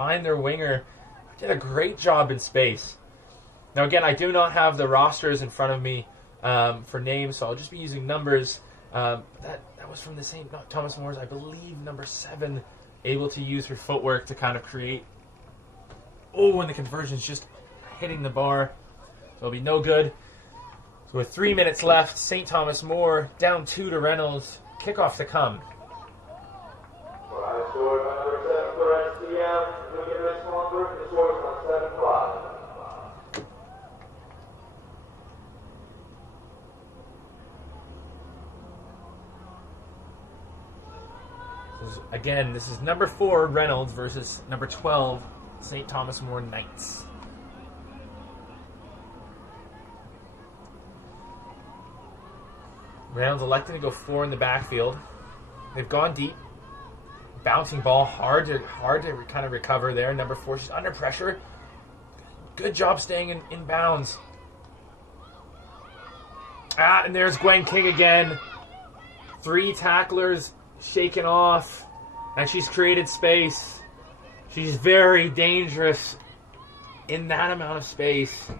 find their winger. Did a great job in space. Now again, I do not have the rosters in front of me for names, so I'll just be using numbers. That was from the same Thomas Moore's, I believe, number 7, able to use her footwork to kind of create. Oh, and the conversion's just hitting the bar. So it'll be no good. So with 3 minutes left, St. Thomas More down 2 to Reynolds. Kickoff to come. Again, this is number 4 Reynolds versus number 12 St. Thomas More Knights. Reynolds electing to go 4 in the backfield. They've gone deep. Bouncing ball, hard to kind of recover there. Number 4, she's under pressure. Good job staying in bounds. And there's Gwen King again. 3 tacklers shaken off, and she's created space. She's very dangerous in that amount of space.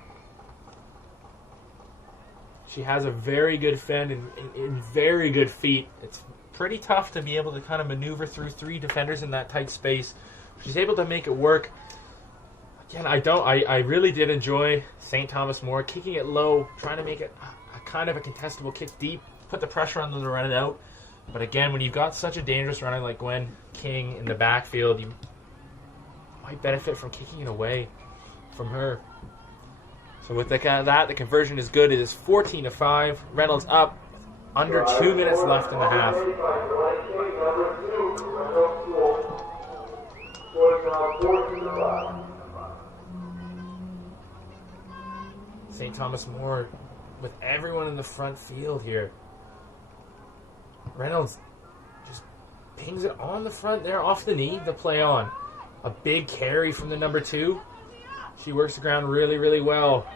She has a very good fend and very good feet. It's pretty tough to be able to kind of maneuver through 3 defenders in that tight space. She's able to make it work. Again, I really did enjoy St. Thomas More kicking it low, trying to make it a kind of a contestable kick deep, put the pressure on them to run it out. But again, when you've got such a dangerous runner like Gwen King in the backfield, you might benefit from kicking it away from her. So with the conversion is good. It is 14-5. Reynolds up. Under 2 minutes left in the half. St. Thomas More with everyone in the front field here. Reynolds just pings it on the front there, off the knee, the play on. A big carry from the number 2. She works the ground really, really well.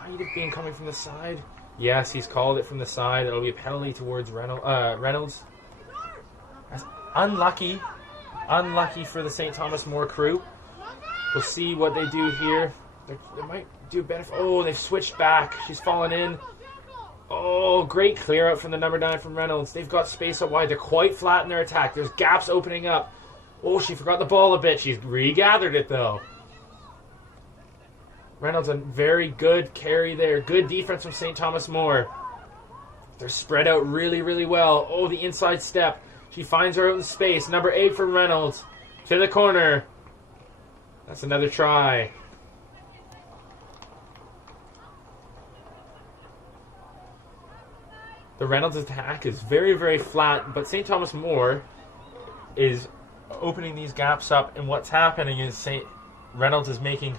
Might have been coming from the side. Yes, he's called it from the side. It'll be a penalty towards Reynolds. That's unlucky. Unlucky for the St. Thomas More crew. We'll see what they do here. They might do a benefit. Oh, they've switched back. She's fallen in. Oh, great clear out from the number 9 from Reynolds. They've got space up wide. They're quite flat in their attack. There's gaps opening up. Oh, she forgot the ball a bit. She's regathered it, though. Reynolds, a very good carry there. Good defense from St. Thomas More. They're spread out really, really well. Oh, the inside step. She finds her out in space. Number 8 from Reynolds. To the corner. That's another try. The Reynolds attack is very, very flat, but St. Thomas More is opening these gaps up, and what's happening is St. Reynolds is making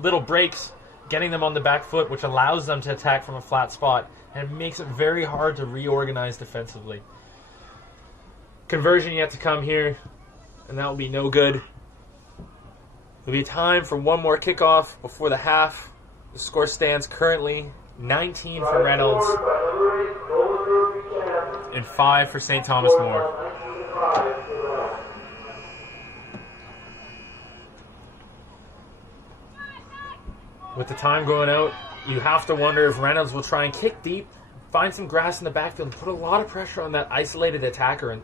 little breaks, getting them on the back foot, which allows them to attack from a flat spot, and it makes it very hard to reorganize defensively. Conversion yet to come here, and that will be no good. There'll be time for one more kickoff before the half. The score stands currently 19 for Reynolds and 5 for St. Thomas More. With the time going out, you have to wonder if Reynolds will try and kick deep, find some grass in the backfield, and put a lot of pressure on that isolated attacker. And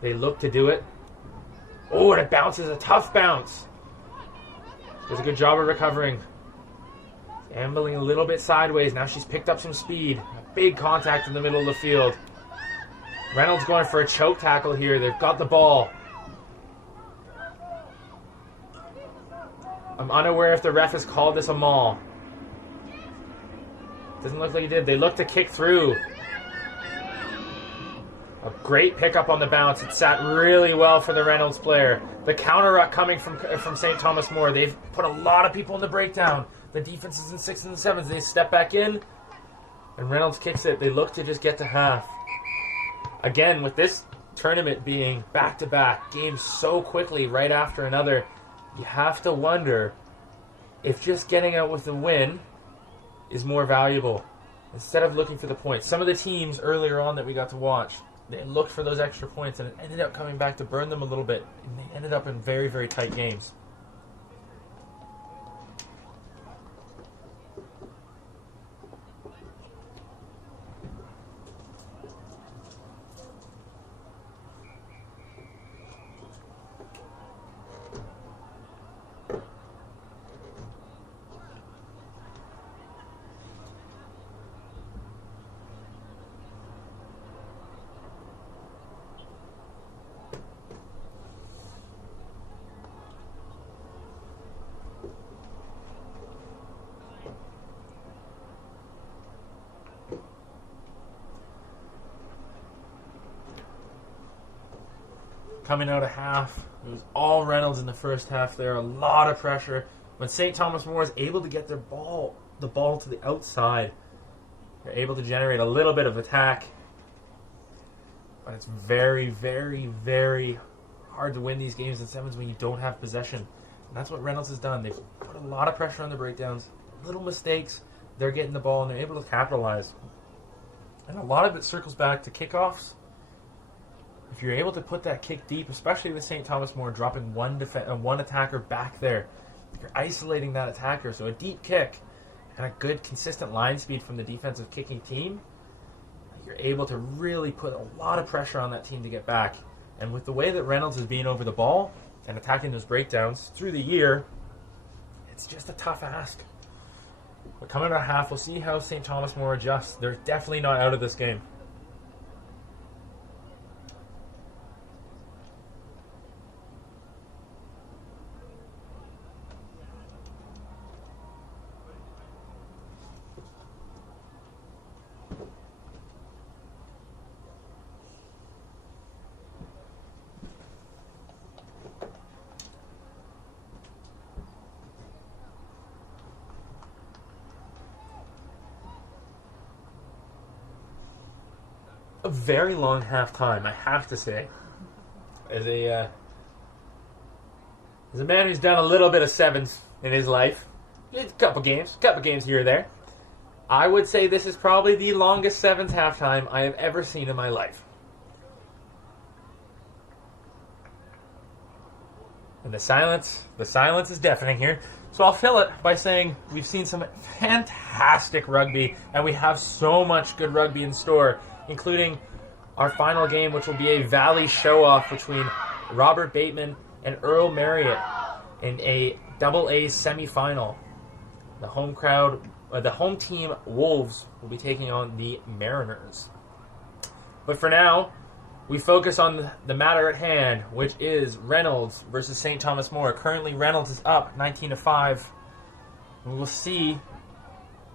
they look to do it. Oh, and it bounces, a tough bounce. Does a good job of recovering. Ambling a little bit sideways. Now she's picked up some speed. A big contact in the middle of the field. Reynolds going for a choke tackle here. They've got the ball. I'm unaware if the ref has called this a maul. Doesn't look like he did. They look to kick through. A great pickup on the bounce. It sat really well for the Reynolds player. The counter ruck coming from St. Thomas More. They've put a lot of people in the breakdown. The defense is in 6s and 7s. They step back in, and Reynolds kicks it. They look to just get to half. Again, with this tournament being back-to-back games so quickly right after another, you have to wonder if just getting out with the win is more valuable instead of looking for the points. Some of the teams earlier on that we got to watch They looked for those extra points, and it ended up coming back to burn them a little bit. And they ended up in very, very tight games. Coming out of half, it was all Reynolds in the first half there. A lot of pressure. When St. Thomas More is able to get the ball to the outside, they're able to generate a little bit of attack. But it's very, very, very hard to win these games in sevens when you don't have possession. And that's what Reynolds has done. They've put a lot of pressure on the breakdowns. Little mistakes, they're getting the ball and they're able to capitalize. And a lot of it circles back to kickoffs. If you're able to put that kick deep, especially with St. Thomas More dropping one attacker back there, you're isolating that attacker. So a deep kick and a good consistent line speed from the defensive kicking team, you're able to really put a lot of pressure on that team to get back. And with the way that Reynolds is being over the ball and attacking those breakdowns through the year, it's just a tough ask. But coming out of half, we'll see how St. Thomas More adjusts. They're definitely not out of this game. A very long halftime, I have to say. As a man who's done a little bit of sevens in his life, a couple games here or there, I would say this is probably the longest sevens halftime I have ever seen in my life. And the silence is deafening here. So I'll fill it by saying we've seen some fantastic rugby, and we have so much good rugby in store, including our final game, which will be a Valley show-off between Robert Bateman and Earl Marriott in a WA semi-final. The home team Wolves will be taking on the Mariners. But for now, we focus on the matter at hand, which is Reynolds versus St. Thomas More. Currently, Reynolds is up 19-5. And we'll see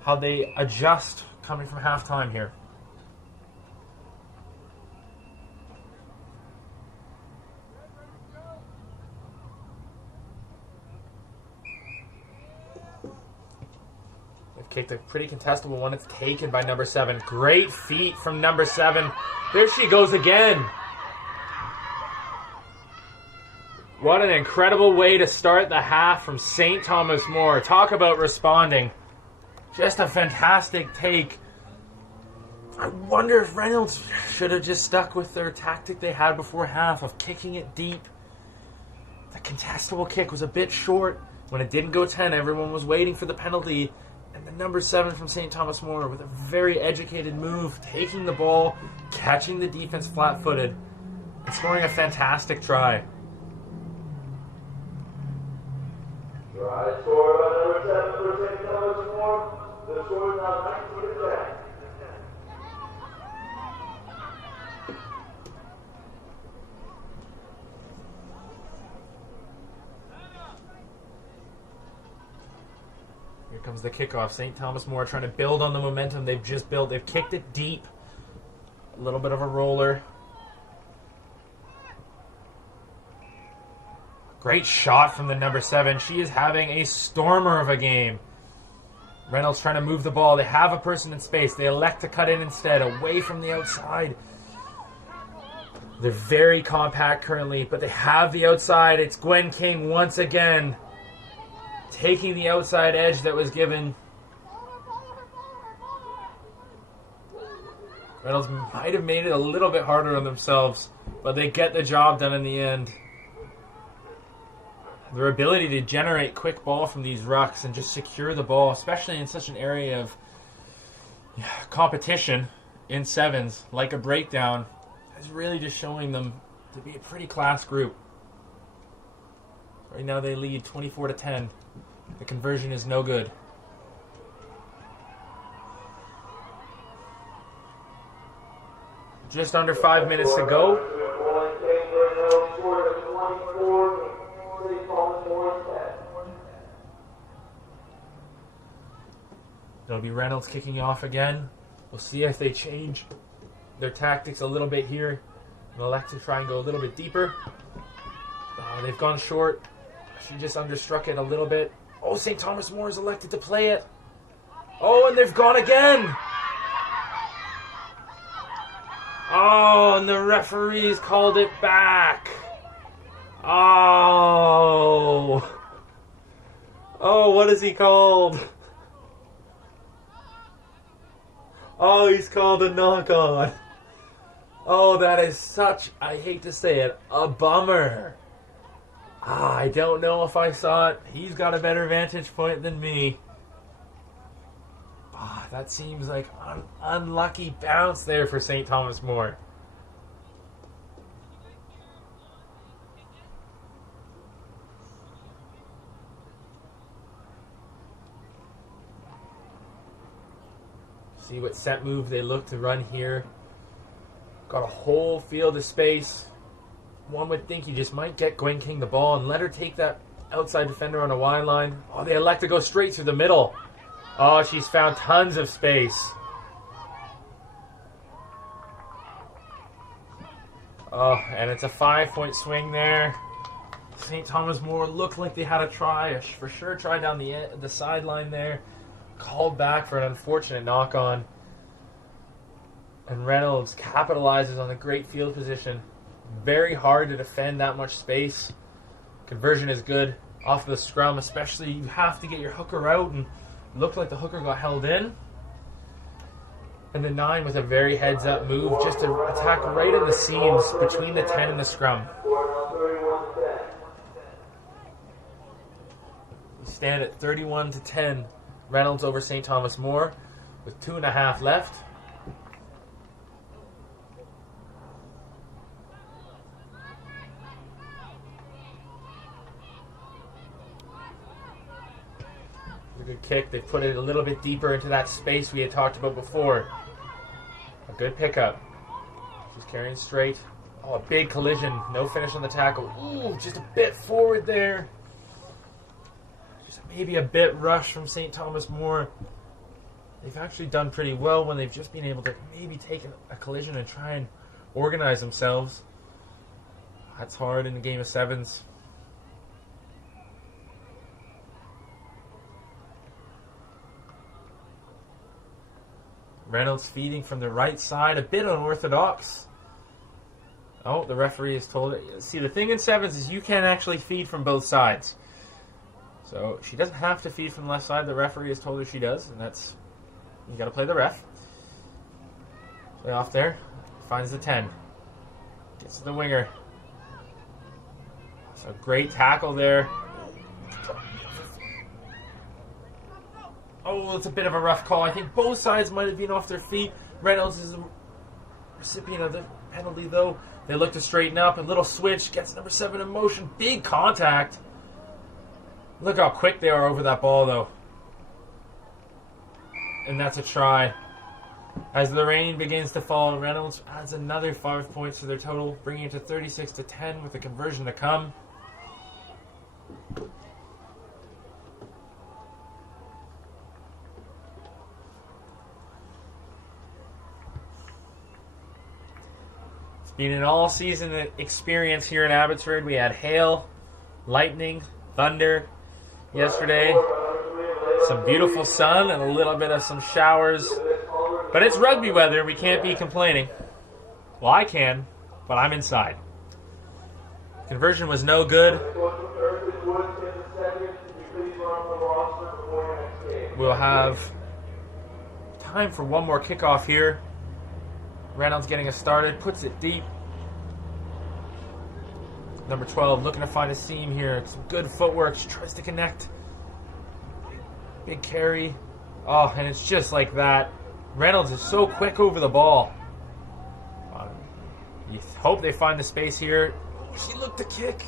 how they adjust coming from halftime here. They've kicked a pretty contestable one. It's taken by number 7. Great feet from number 7. There she goes again. What an incredible way to start the half from St. Thomas More. Talk about responding. Just a fantastic take. I wonder if Reynolds should have just stuck with their tactic they had before half of kicking it deep. The contestable kick was a bit short. When it didn't go 10, everyone was waiting for the penalty. And the number 7 from St. Thomas More with a very educated move, taking the ball, catching the defense flat-footed, and scoring a fantastic try. Try scored by number 7 for St. Thomas More. The score is now 19-10. Here comes the kickoff. St. Thomas More trying to build on the momentum they've just built. They've kicked it deep. A little bit of a roller. Great shot from the number 7. She is having a stormer of a game. Reynolds trying to move the ball. They have a person in space. They elect to cut in instead, away from the outside. They're very compact currently, but they have the outside. It's Gwen King once again, taking the outside edge that was given. Reynolds might have made it a little bit harder on themselves, but they get the job done in the end. Their ability to generate quick ball from these rucks and just secure the ball, especially in such an area of competition in sevens, like a breakdown, is really just showing them to be a pretty class group. Right now they lead 24-10. The conversion is no good. Just under 5 minutes to go. It'll be Reynolds kicking off again. We'll see if they change their tactics a little bit here and elect to try and go a little bit deeper. They've gone short. She just understruck it a little bit. Oh, St. Thomas More is elected to play it. Oh, and they've gone again. Oh, and the referees called it back. Oh. Oh, what is he called? Oh, he's called a knock-on. Oh, that is such, I hate to say it, a bummer. I don't know if I saw it. He's got a better vantage point than me. That seems like an unlucky bounce there for St. Thomas More. See what set move they look to run here. Got a whole field of space. One would think you just might get Gwen King the ball and let her take that outside defender on a wide line. Oh, they elect to go straight through the middle. Oh, she's found tons of space. Oh, and it's a 5-point swing there. St. Thomas More looked like they had a try, for sure try down the sideline there. Called back for an unfortunate knock-on. And Reynolds capitalizes on the great field position. Very hard to defend that much space. Conversion is good off of the scrum, especially you have to get your hooker out, and it looked like the hooker got held in. And the 9 with a very heads-up move just to attack right in the seams between the 10 and the scrum. We stand at 31-10. Reynolds over St. Thomas More with 2.5 left. A good kick. They put it a little bit deeper into that space we had talked about before. A good pickup. She's carrying straight. Oh, a big collision. No finish on the tackle. Ooh, just a bit forward there. Maybe a bit rushed from St. Thomas More. They've actually done pretty well when they've just been able to maybe take a collision and try and organize themselves. That's hard in the game of sevens. Reynolds feeding from the right side, a bit unorthodox. Oh, the referee has told it. See, the thing in sevens is you can actually feed from both sides. So she doesn't have to feed from the left side. The referee has told her she does, and that's, you got to play the ref. Play off there. Finds the 10. Gets to the winger. So great tackle there. Oh, it's a bit of a rough call. I think both sides might have been off their feet. Reynolds is the recipient of the penalty, though. They look to straighten up. A little switch. Gets number 7 in motion. Big contact. Look how quick they are over that ball, though. And that's a try. As the rain begins to fall, Reynolds adds another 5 points to their total, bringing it to 36-10 with the conversion to come. It's been an all-season experience here in Abbotsford. We had hail, lightning, thunder yesterday, some beautiful sun and a little bit of some showers, but it's rugby weather. We can't be complaining. Well, I can, but I'm inside. Conversion was no good. We'll have time for one more kickoff here. Reynolds getting us started, puts it deep. Number 12 looking to find a seam here. Some good footwork. She tries to connect. Big carry. Oh, and it's just like that. Reynolds is so quick over the ball. You hope they find the space here. She looked to kick.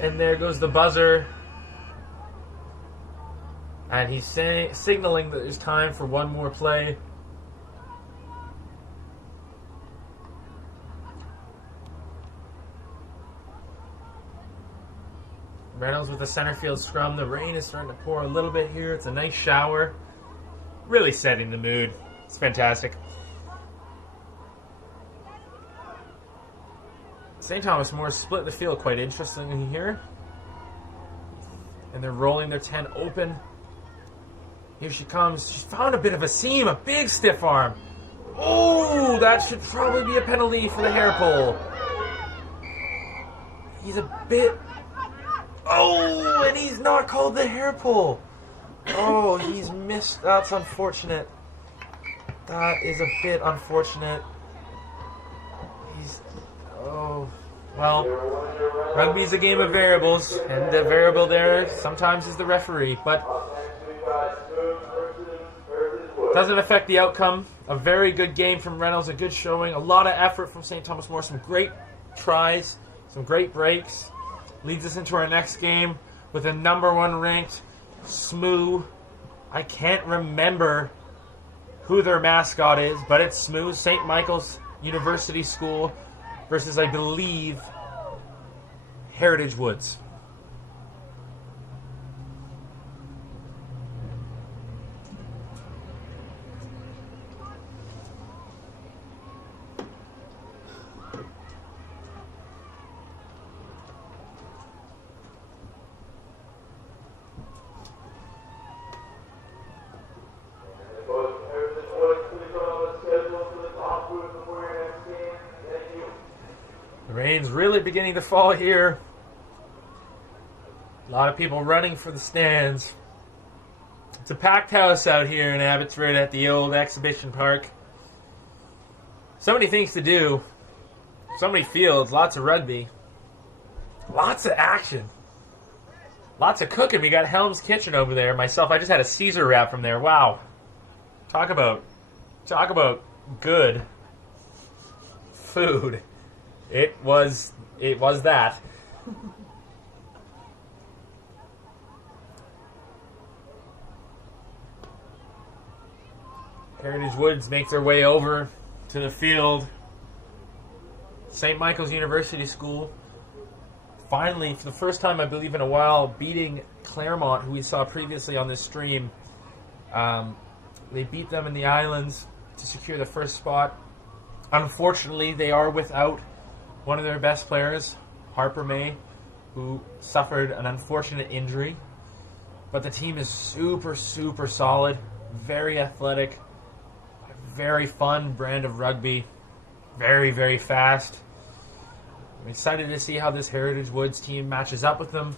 And there goes the buzzer. And he's signaling that there's time for one more play. Reynolds with the center field scrum. The rain is starting to pour a little bit here. It's a nice shower. Really setting the mood. It's fantastic. St. Thomas More split the field quite interestingly here. And they're rolling their 10 open. Here she comes. She's found a bit of a seam. A big stiff arm. Oh, that should probably be a penalty for the hair pull. He's a bit... Oh, and he's not called the hair pull. Oh, he's missed. That's unfortunate. That is a bit unfortunate. Oh, well, rugby's a game of variables, and the variable there sometimes is the referee, but doesn't affect the outcome. A very good game from Reynolds, a good showing, a lot of effort from St. Thomas More, some great tries, some great breaks. Leads us into our next game with a number 1 ranked Smoo. I can't remember who their mascot is, but it's Smoo, St. Michael's University School versus, I believe, Heritage Woods. The rain's really beginning to fall here. A lot of people running for the stands. It's a packed house out here in Abbotsford at the old exhibition park. So many things to do. So many fields, lots of rugby. Lots of action. Lots of cooking. We got Helm's Kitchen over there. Myself, I just had a Caesar wrap from there. Wow. Talk about good food. It was that. Heritage Woods makes their way over to the field. St. Michael's University School finally, for the first time I believe in a while, beating Claremont, who we saw previously on this stream. They beat them in the Islands to secure the first spot. Unfortunately, they are without one of their best players, Harper May, who suffered an unfortunate injury. But the team is super, super solid, very athletic, very fun brand of rugby, very, very fast. I'm excited to see how this Heritage Woods team matches up with them.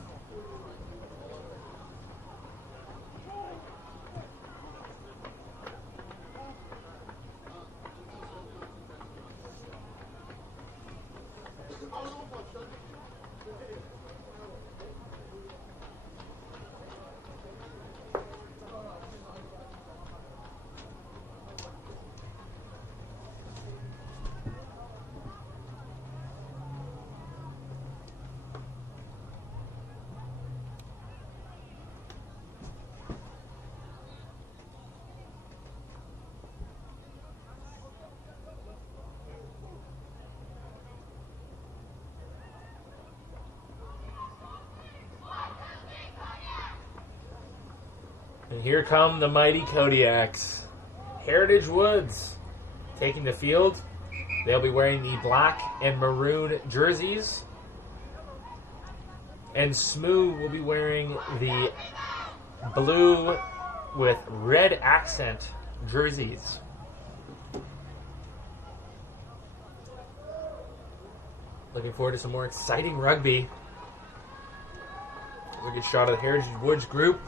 And here come the mighty Kodiaks. Heritage Woods taking the field. They'll be wearing the black and maroon jerseys. And Smoo will be wearing the blue with red accent jerseys. Looking forward to some more exciting rugby. Here's a good shot of the Heritage Woods group.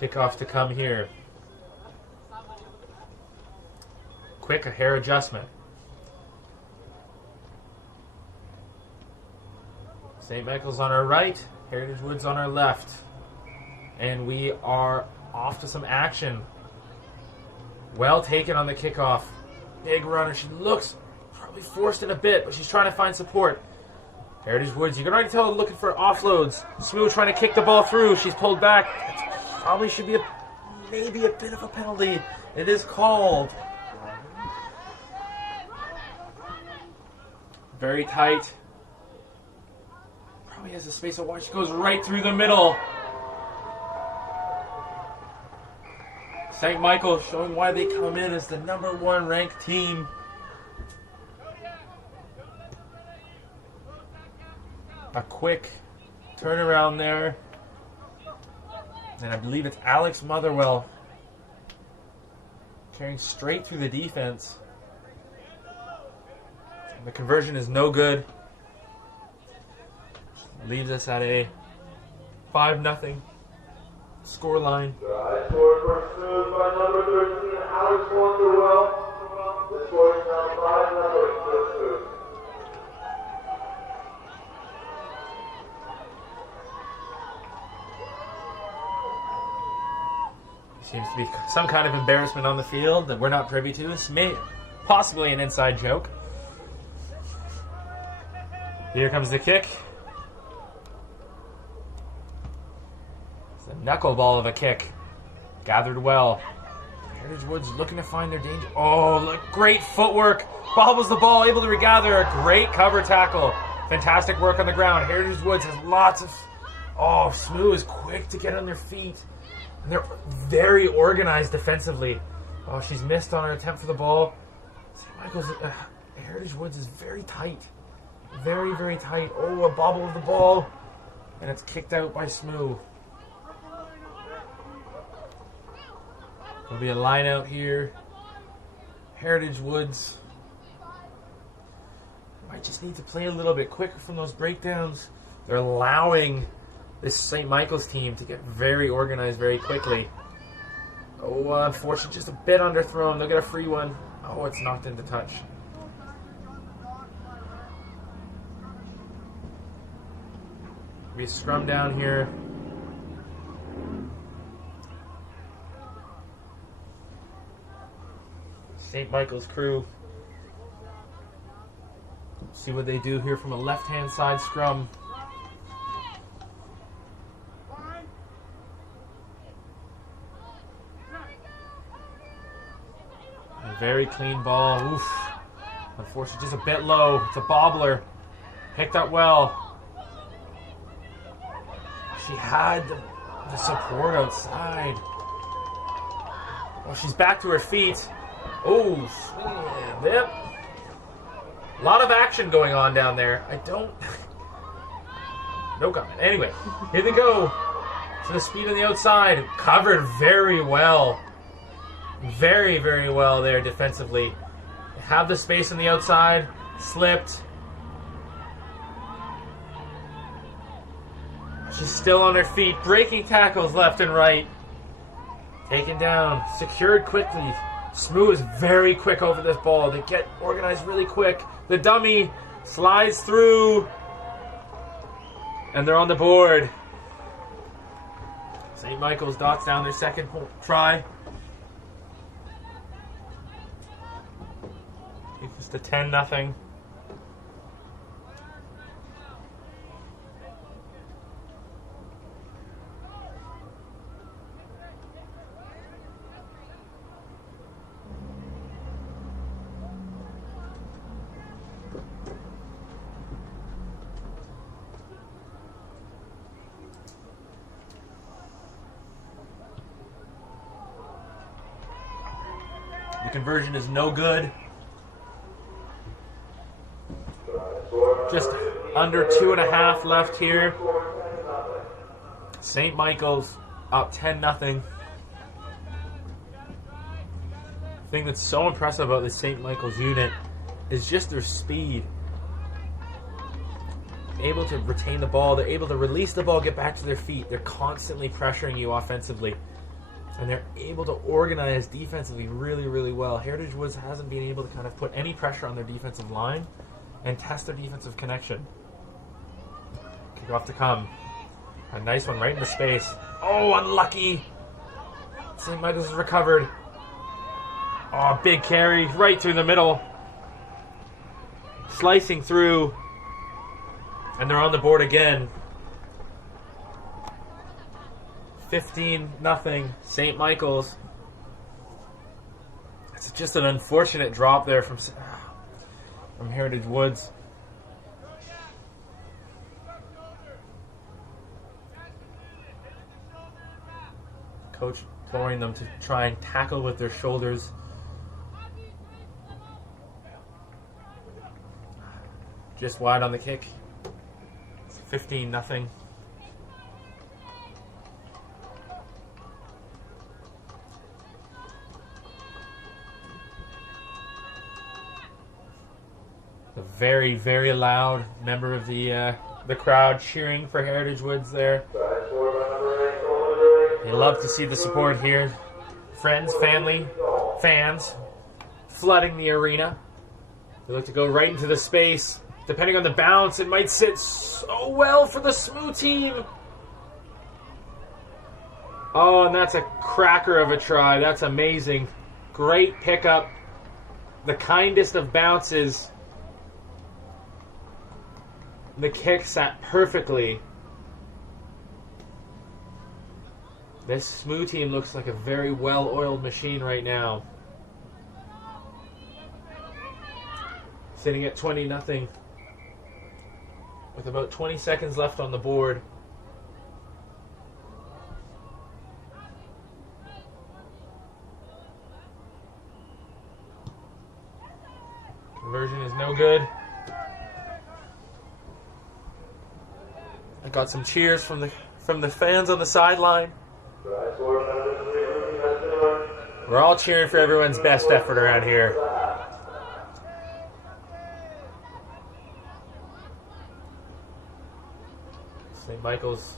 Kickoff to come here. Quick, a hair adjustment. St. Michael's on our right, Heritage Woods on our left. And we are off to some action. Well taken on the kickoff. Big runner. She looks probably forced it a bit, but she's trying to find support. Heritage Woods, you can already tell, looking for offloads. Smoo trying to kick the ball through. She's pulled back. Probably should be maybe a bit of a penalty. It is called. Very tight. Probably has a space of watch. She goes right through the middle. St. Michael showing why they come in as the #1 ranked team. A quick turnaround there. And I believe it's Alex Motherwell carrying straight through the defense. And the conversion is no good. Leaves us at a 5-0 scoreline. I scored first move by number 13, Alex Motherwell. The score is now 5-0 first move. Seems to be some kind of embarrassment on the field that we're not privy to. It's possibly an inside joke. Here comes the kick. It's a knuckleball of a kick. Gathered well. Heritage Woods looking to find their danger. Oh, look, great footwork. Bobbles the ball, able to regather. A great cover tackle. Fantastic work on the ground. Heritage Woods has lots of... Oh, Smoo is quick to get on their feet. And they're very organized defensively. Oh, she's missed on her attempt for the ball. St. Michael's Heritage Woods is very tight. Very, very tight. Oh, a bobble of the ball. And it's kicked out by Smoo. There'll be a line out here. Heritage Woods might just need to play a little bit quicker from those breakdowns. They're allowing this St. Michael's team to get very organized very quickly. Oh, unfortunately, just a bit underthrown. They'll get a free one. Oh, it's knocked into touch. We scrum down here. St. Michael's crew. See what they do here from a left-hand side scrum. A very clean ball. Oof. Unfortunately, just a bit low. It's a bobbler. Picked up well. She had the support outside. Well, she's back to her feet. Oh, yep. A lot of action going on down there. I don't... No comment. Anyway, here they go. To the speed on the outside. Covered very well. Very, very well there defensively. Have the space on the outside. Slipped. She's still on her feet. Breaking tackles left and right. Taken down. Secured quickly. Smoo is very quick over this ball. They get organized really quick. The dummy slides through. And they're on the board. St. Michael's dots down their second try. Equals to 10-0. The conversion is no good. Just under 2.5 left here. St. Michael's up 10-0. The thing that's so impressive about the St. Michael's unit is just their speed. Able to retain the ball. They're able to release the ball, get back to their feet. They're constantly pressuring you offensively. And they're able to organize defensively really, really well. Heritage Woods hasn't been able to kind of put any pressure on their defensive line and test their defensive connection. Kickoff to come. A nice one right in the space. Oh, unlucky. St. Michael's has recovered. Oh, big carry right through the middle. Slicing through. And they're on the board again. 15-0 St. Michael's. It's just an unfortunate drop there from Heritage Woods. Coach imploring them to try and tackle with their shoulders. Just wide on the kick. It's 15-0. A very, very loud member of the crowd cheering for Heritage Woods there. You love to see the support here. Friends, family, fans flooding the arena. They look to go right into the space. Depending on the bounce, it might sit so well for the Smoo team. Oh, and that's a cracker of a try. That's amazing. Great pickup. The kindest of bounces. The kick sat perfectly. This Smoo team looks like a very well-oiled machine right now. Sitting at 20-0. With about 20 seconds left on the board. Conversion is no good. I got some cheers from the fans on the sideline. We're all cheering for everyone's best effort around here. St. Michael's.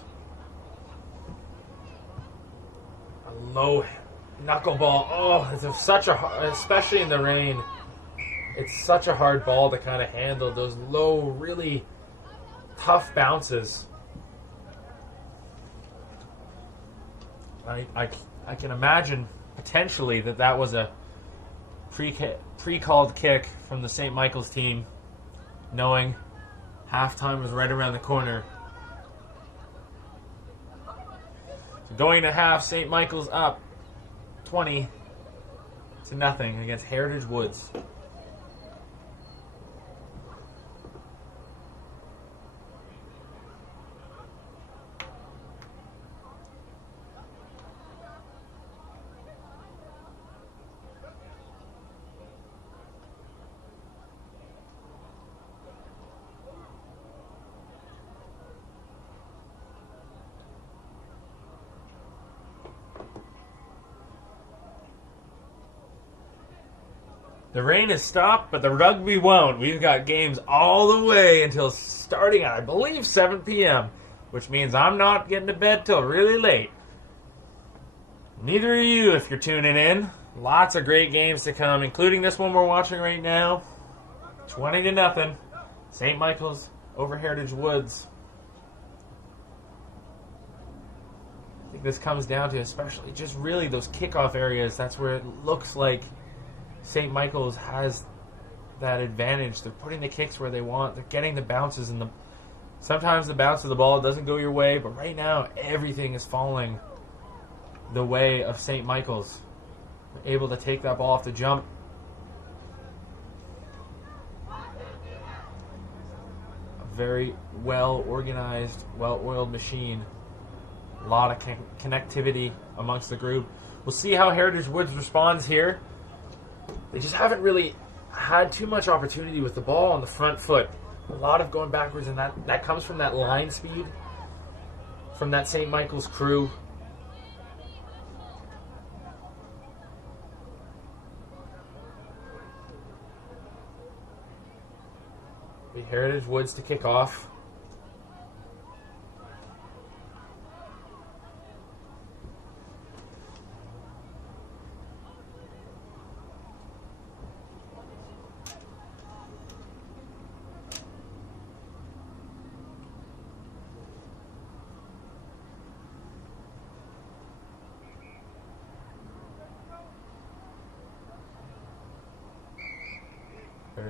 A low knuckleball. Oh, it's such a, especially in the rain, it's such a hard ball to kind of handle. Those low, really tough bounces. I can imagine potentially that was a pre-called kick from the St. Michael's team, knowing halftime was right around the corner. So going to half, St. Michael's up 20-0 against Heritage Woods. The rain has stopped, but the rugby won't. We've got games all the way until starting at, I believe, 7 p.m., which means I'm not getting to bed till really late. Neither are you if you're tuning in. Lots of great games to come, including this one we're watching right now. 20-0. St. Michael's over Heritage Woods. I think this comes down to especially just really those kickoff areas. That's where it looks like St. Michael's has that advantage. They're putting the kicks where they want. They're getting the bounces, and sometimes the bounce of the ball doesn't go your way, but right now everything is falling the way of St. Michael's. They're able to take that ball off the jump. A very well-organized, well-oiled machine. A lot of connectivity amongst the group. We'll see how Heritage Woods responds here. They just haven't really had too much opportunity with the ball on the front foot. A lot of going backwards, and that comes from that line speed from that St. Michael's crew. The Heritage Woods to kick off.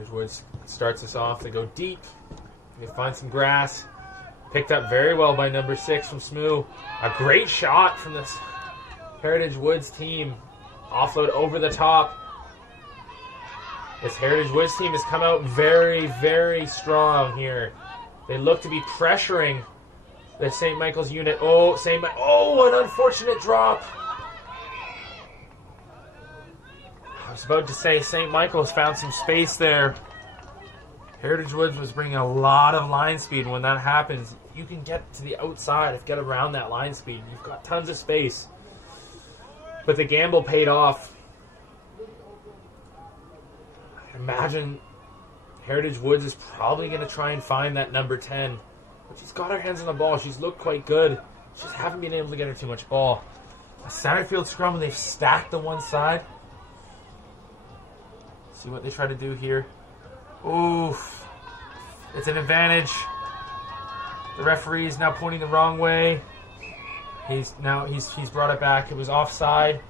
Heritage Woods starts us off. They go deep. They find some grass. Picked up very well by number 6 from Smoo. A great shot from this Heritage Woods team. Offload over the top. This Heritage Woods team has come out very, very strong here. They look to be pressuring the St. Michael's unit. Oh, an unfortunate drop. I was about to say St. Michael's found some space there. Heritage Woods was bringing a lot of line speed. When that happens, you can get to the outside, get around that line speed. You've got tons of space. But the gamble paid off. I imagine Heritage Woods is probably going to try and find that number 10. But she's got her hands on the ball. She's looked quite good. She just haven't been able to get her too much ball. A center field scrum, and they've stacked the one side. See what they try to do here. Oof. It's an advantage. The referee is now pointing the wrong way. He's brought it back. It was offside.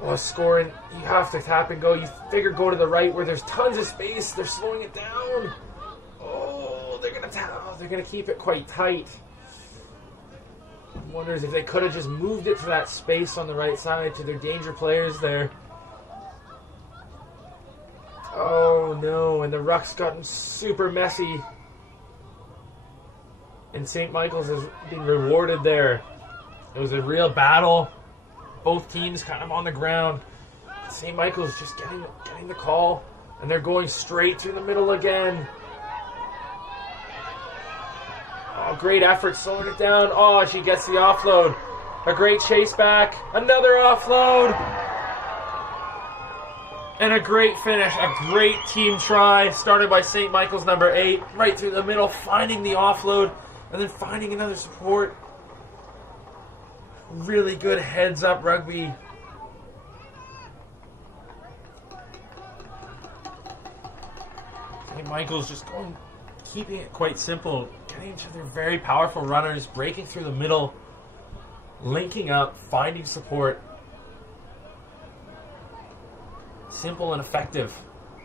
Well, scoring, you have to tap and go. You figure go to the right where there's tons of space. They're slowing it down. Oh, they're gonna keep it quite tight. Wonders if they could have just moved it to that space on the right side to their danger players there. Oh no, and the ruck's gotten super messy. And St. Michael's has been rewarded there. It was a real battle. Both teams kind of on the ground. St. Michael's just getting the call, and they're going straight through the middle again. Oh, great effort, slowing it down. Oh, she gets the offload. A great chase back. Another offload. And a great finish. A great team try. Started by St. Michael's number 8. Right through the middle, finding the offload, and then finding another support. Really good heads-up rugby. St. Michael's just keeping it quite simple, getting to their very powerful runners, breaking through the middle, linking up, finding support. Simple and effective.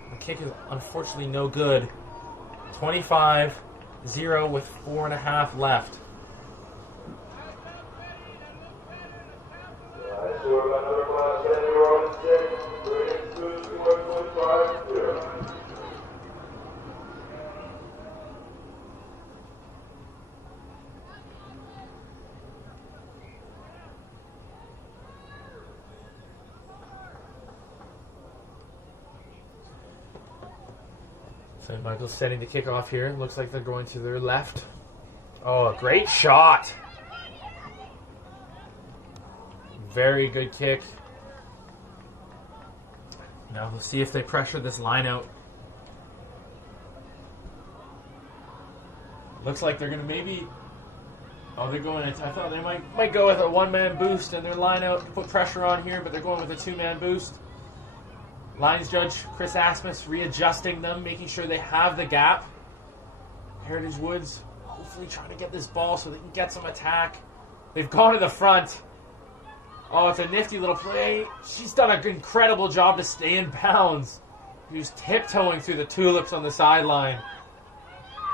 The kick is unfortunately no good. 25-0 with 4.5 left. St. Michael's setting the kickoff here. Looks like they're going to their left. Oh, a great shot. Very good kick. Now we'll see if they pressure this line out. Looks like they're going to maybe... Oh, they're going... I thought they might go with a one-man boost and their line out to put pressure on here, but they're going with a two-man boost. Lines judge Chris Asmus readjusting them, making sure they have the gap. Heritage Woods hopefully trying to get this ball so they can get some attack. They've gone to the front. Oh, it's a nifty little play. She's done an incredible job to stay in bounds. He was tiptoeing through the tulips on the sideline.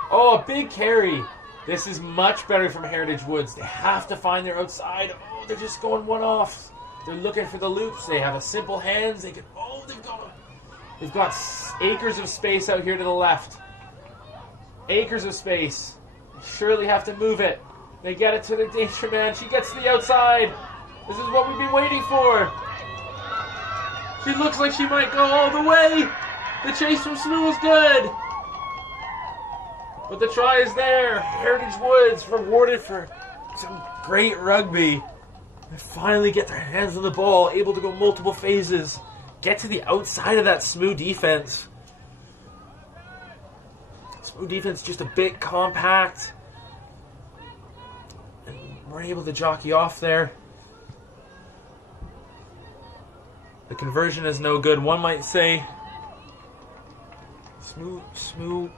Oh, a big carry. This is much better from Heritage Woods. They have to find their outside. Oh, they're just going one-offs. They're looking for the loops. They have a simple hands. They can... They've got acres of space out here to the left. Acres of space. They surely have to move it. They get it to their danger man. She gets to the outside. This is what we've been waiting for. She looks like she might go all the way. The chase from Smoo is good. But the try is there. Heritage Woods rewarded for some great rugby. They finally get their hands on the ball, able to go multiple phases. Get to the outside of that Smoo defense. Smoo defense just a bit compact. And we're able to jockey off there. The conversion is no good. One might say Smoo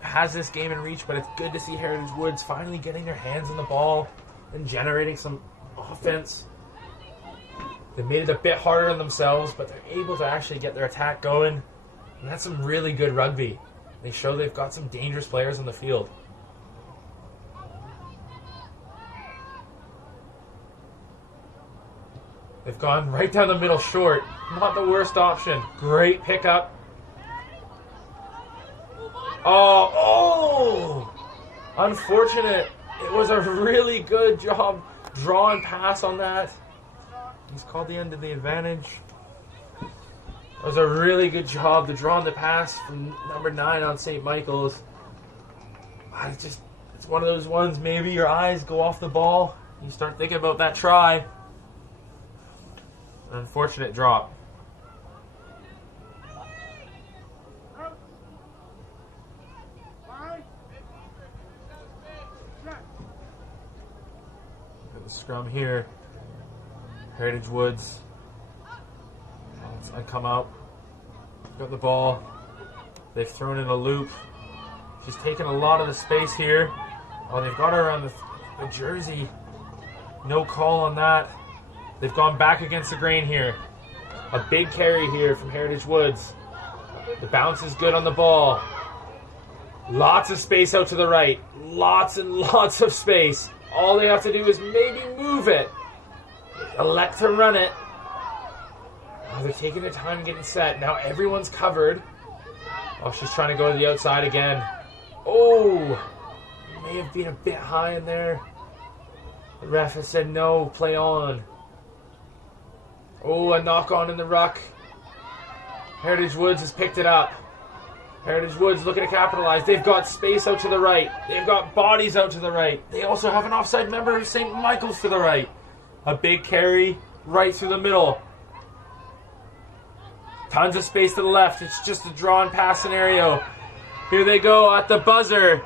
has this game in reach, but it's good to see Heritage Woods finally getting their hands on the ball and generating some offense. They made it a bit harder on themselves, but they're able to actually get their attack going. And that's some really good rugby. They show they've got some dangerous players on the field. They've gone right down the middle short. Not the worst option. Great pickup. Oh! Unfortunate. It was a really good job. Draw and pass on that. He's called the end of the advantage. It was a really good job. The draw and the pass from number 9 on St. Michael's. It's one of those ones, maybe your eyes go off the ball. You start thinking about that try. Unfortunate drop. Got the scrum here. Heritage Woods. Let's come out. Got the ball. They've thrown in a loop. She's taken a lot of the space here. Oh, they've got her around the jersey. No call on that. They've gone back against the grain here. A big carry here from Heritage Woods. The bounce is good on the ball. Lots of space out to the right. Lots and lots of space. All they have to do is maybe move it. Elect to run it. Oh, they're taking their time getting set. Now everyone's covered. Oh, she's trying to go to the outside again. Oh, may have been a bit high in there. The ref has said no, play on. Oh, a knock on in the ruck. Heritage Woods has picked it up. Heritage Woods looking to capitalize. They've got space out to the right. They've got bodies out to the right. They also have an offside member of St. Michael's to the right. A big carry right through the middle. Tons of space to the left. It's just a draw and pass scenario. Here they go at the buzzer.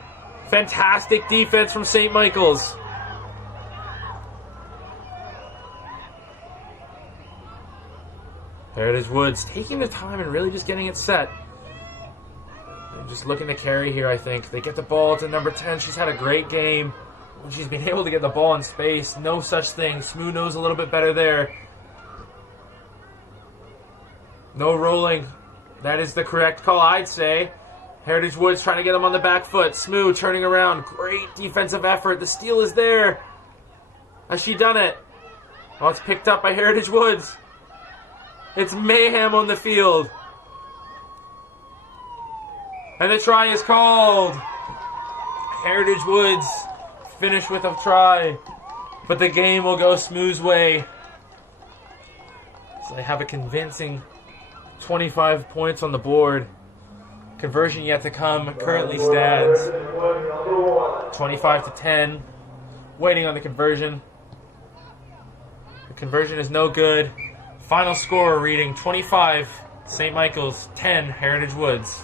Fantastic defense from St. Michael's. Heritage Woods taking the time and really just getting it set. They're just looking to carry here, I think. They get the ball to number 10. She's had a great game. She's been able to get the ball in space. No such thing. Smoo knows a little bit better there. No rolling. That is the correct call, I'd say. Heritage Woods trying to get him on the back foot. Smoo turning around. Great defensive effort. The steal is there. Has she done it? Oh, it's picked up by Heritage Woods. It's mayhem on the field. And the try is called. Heritage Woods finish with a try. But the game will go Smoo's way. So they have a convincing 25 points on the board. Conversion yet to come. Currently stands 25-10. Waiting on the conversion. The conversion is no good. Final score reading 25 St. Michael's, 10 Heritage Woods.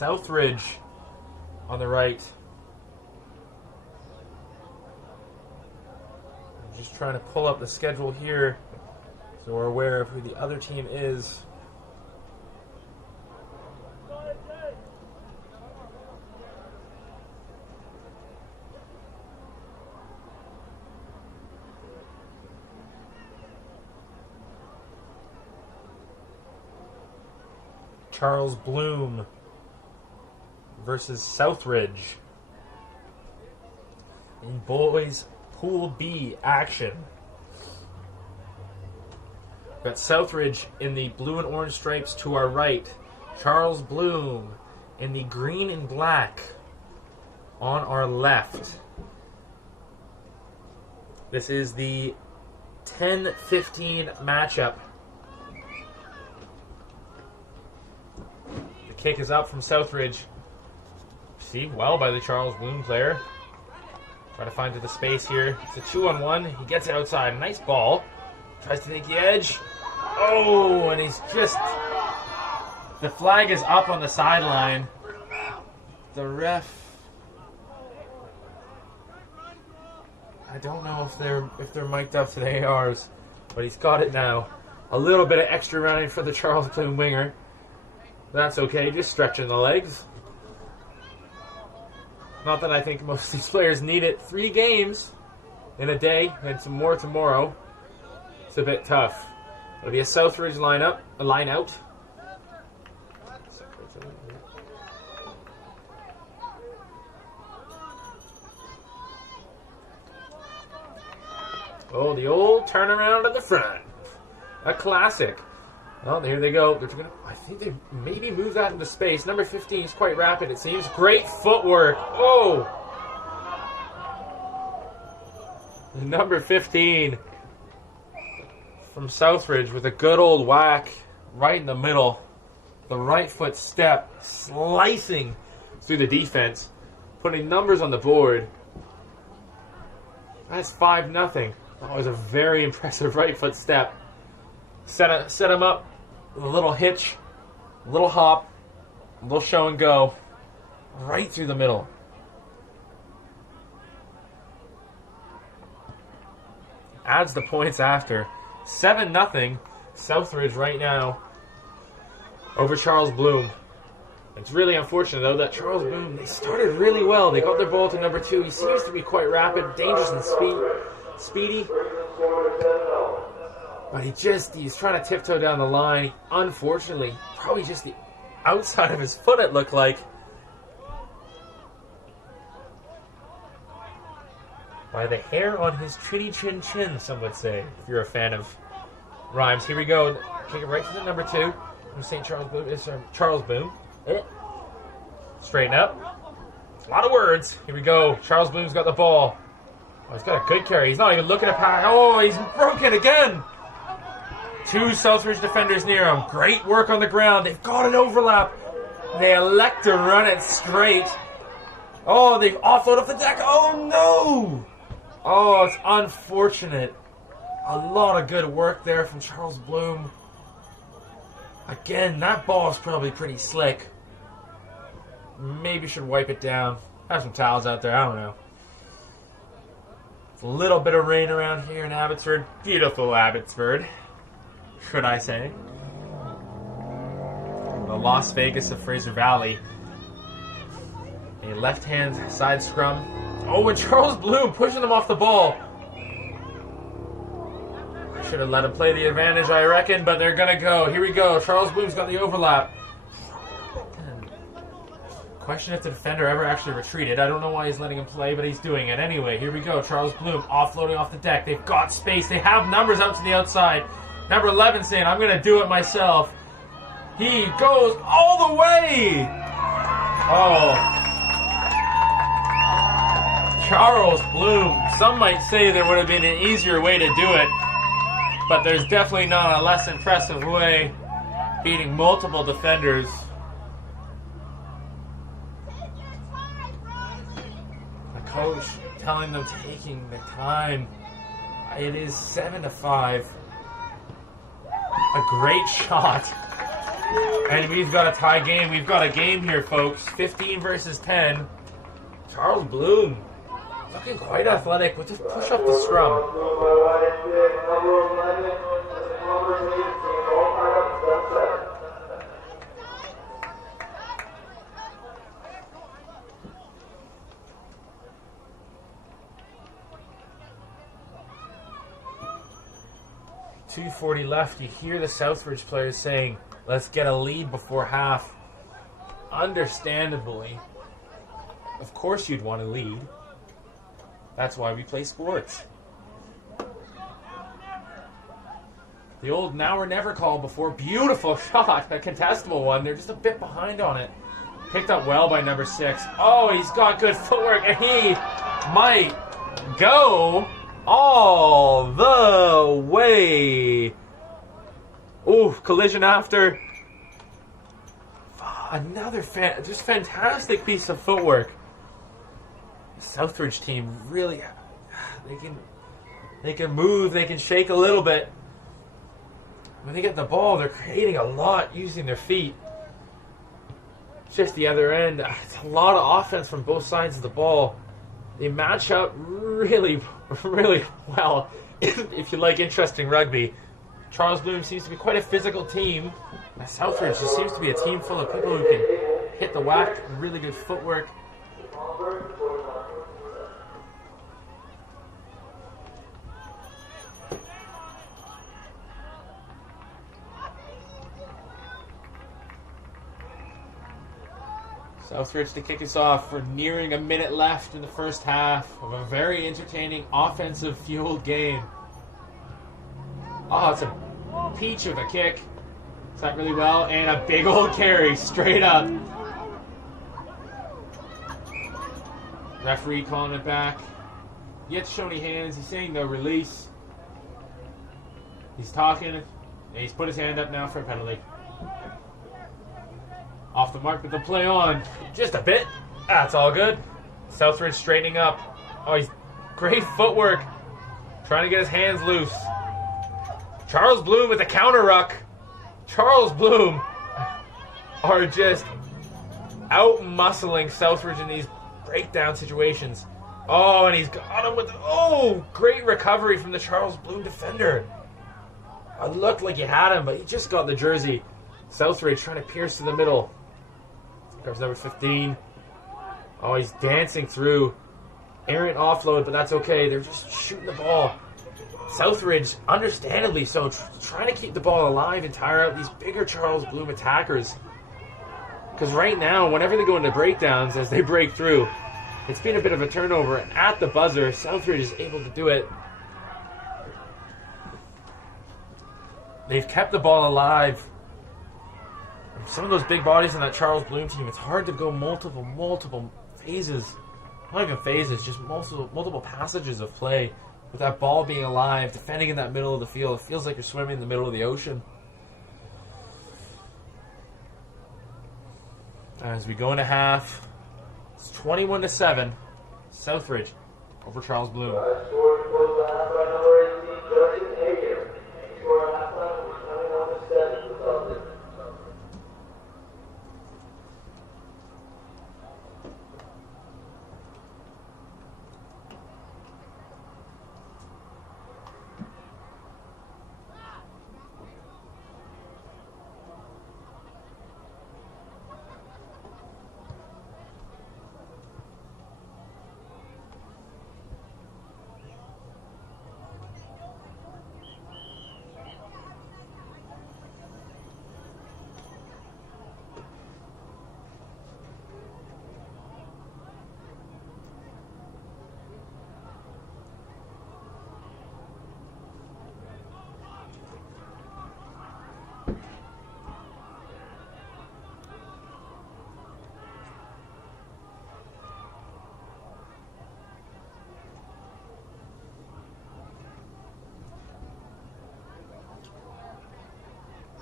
Southridge on the right. I'm just trying to pull up the schedule here so we're aware of who the other team is. Charles Bloom versus Southridge in boys Pool B action. Got Southridge in the blue and orange stripes to our right. Charles Bloom in the green and black on our left. This is the 10-15 matchup. Kick is up from Southridge. Received well by the Charles Bloom player. Try to find to the space here. It's a 2-on-1. He gets it outside. Nice ball. Tries to take the edge. Oh, and he's just... The flag is up on the sideline. The ref... I don't know if they're mic'd up to the ARs, but he's got it now. A little bit of extra running for the Charles Bloom winger. That's okay, just stretching the legs. Not that I think most of these players need it. 3 games in a day and some more tomorrow. It's a bit tough. It'll be a Southridge line out. Oh, the old turnaround at the front. A classic. Oh, here they go. I think they maybe move that into space. Number 15 is quite rapid, it seems. Great footwork. Oh! Number 15 from Southridge with a good old whack right in the middle. The right foot step slicing through the defense, putting numbers on the board. That's 5-0. That was a very impressive right foot step. Set him up. A little hitch, a little hop, a little show and go, right through the middle. Adds the points after. 7-0, Southridge right now over Charles Bloom. It's really unfortunate, though, that Charles Bloom, they started really well. They got their ball to number 2. He seems to be quite rapid, dangerous and speedy. But he's trying to tiptoe down the line. Unfortunately, probably just the outside of his foot, it looked like. By the hair on his chinny chin chin, some would say, if you're a fan of rhymes. Here we go. Kick it right to the number 2 from St. Charles Bloom. It's Charles Bloom. Straighten up. A lot of words. Here we go. Charles Bloom's got the ball. Oh, he's got a good carry. He's not even looking at pass. Oh, he's broken again. 2 Southridge defenders near him. Great work on the ground. They've got an overlap. They elect to run it straight. Oh, they've offloaded off the deck. Oh, no. Oh, it's unfortunate. A lot of good work there from Charles Bloom. Again, that ball is probably pretty slick. Maybe should wipe it down. Have some towels out there. I don't know. It's a little bit of rain around here in Abbotsford. Beautiful Abbotsford, should I say. The Las Vegas of Fraser Valley. A left-hand side scrum. Oh, and Charles Bloom pushing them off the ball. I should have let him play the advantage, I reckon, but they're going to go. Here we go. Charles Bloom's got the overlap. Question if the defender ever actually retreated. I don't know why he's letting him play, but he's doing it anyway. Here we go. Charles Bloom offloading off the deck. They've got space. They have numbers out to the outside. Number 11 saying, I'm going to do it myself. He goes all the way. Oh. Charles Bloom. Some might say there would have been an easier way to do it, but there's definitely not a less impressive way, beating multiple defenders. The coach telling them taking the time. It is 7-5. A great shot. And we've got a tie game. We've got a game here, folks. 15 versus 10. Charles Bloom looking quite athletic. We'll just push up the scrum. 2:40 left. You hear the Southridge players saying, let's get a lead before half. Understandably, of course you'd want to lead. That's why we play sports. The old now or never call before. Beautiful shot. A contestable one. They're just a bit behind on it. Picked up well by number 6. Oh, he's got good footwork, and he might go all the way. Ooh, collision after. Another just fantastic piece of footwork. The Southridge team really, they can move, they can shake a little bit. When they get the ball, they're creating a lot using their feet. Just the other end, it's a lot of offense from both sides of the ball. They match up really, really well. If you like interesting rugby, Charles Bloom seems to be quite a physical team. And Southridge just seems to be a team full of people who can hit the whack, really good footwork. Southridge to kick us off. We're nearing a minute left in the first half of a very entertaining offensive-fueled game. Oh, it's a peach of a kick. It's not really well, and a big old carry straight up. Referee calling it back. Yet to show any hands. He's saying no release. He's talking, and he's put his hand up now for a penalty. Off the mark, but the play on. Just a bit. That's all good. Southridge straightening up. Oh, he's great footwork. Trying to get his hands loose. Charles Bloom with a counter ruck. Charles Bloom are just out-muscling Southridge in these breakdown situations. Oh, and he's got him with... Oh, great recovery from the Charles Bloom defender. It looked like he had him, but he just got the jersey. Southridge trying to pierce to the middle. Grabs number 15. Oh, he's dancing through. Errant offload, but that's okay. They're just shooting the ball. Southridge, understandably so, trying to keep the ball alive and tire out these bigger Charles Bloom attackers. Because right now, whenever they go into breakdowns, as they break through, it's been a bit of a turnover. And at the buzzer, Southridge is able to do it. They've kept the ball alive. Some of those big bodies in that Charles Bloom team, it's hard to go multiple phases. Not even phases, just multiple passages of play. With that ball being alive, defending in that middle of the field, it feels like you're swimming in the middle of the ocean. As we go into half, it's 21-7. Southridge over Charles Bloom.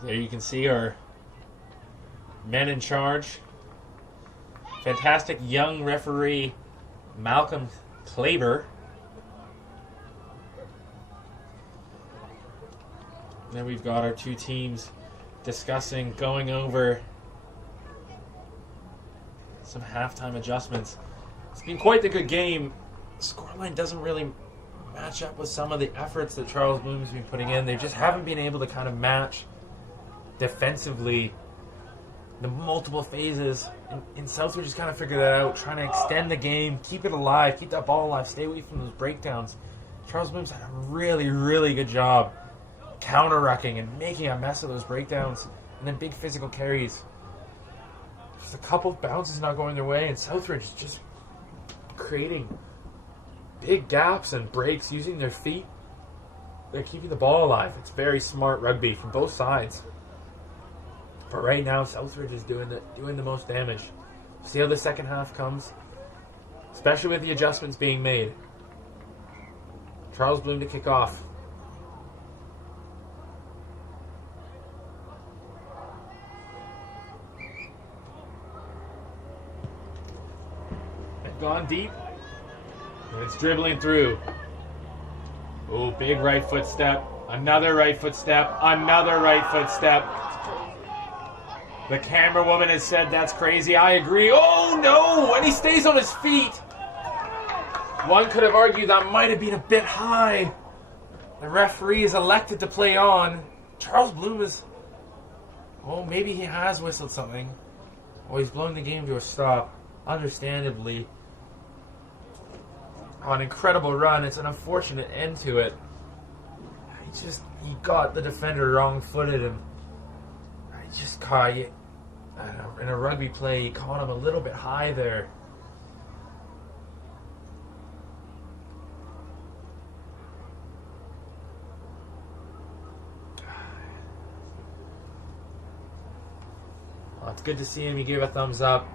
There you can see our men in charge. Fantastic young referee, Malcolm Klaber. Then we've got our two teams discussing going over some halftime adjustments. It's been quite the good game. The scoreline doesn't really match up with some of the efforts that Charles Bloom's been putting in. They just haven't been able to kind of match defensively the multiple phases. And Southridge just kind of figured that out, trying to extend the game, keep it alive, keep that ball alive, stay away from those breakdowns. Charles Bloom's had a really, really good job counter-rucking and making a mess of those breakdowns, and then big physical carries. Just a couple of bounces not going their way, and Southridge is just creating big gaps and breaks using their feet. They're keeping the ball alive. It's very smart rugby from both sides. But right now, Southridge is doing the most damage. See how the second half comes, especially with the adjustments being made. Charles Bloom to kick off. And gone deep. And it's dribbling through. Oh, big right foot step. Another right foot step. Another right foot step. The camera woman has said that's crazy. I agree. Oh, no! And he stays on his feet. One could have argued that might have been a bit high. The referee is elected to play on. Charles Bloom is... Oh, maybe he has whistled something. Oh, he's blowing the game to a stop. Understandably. Oh, an incredible run. It's an unfortunate end to it. He got the defender wrong-footed, and he just caught you. I don't know, in a rugby play, he caught him a little bit high there. Well, it's good to see him. He gave a thumbs up.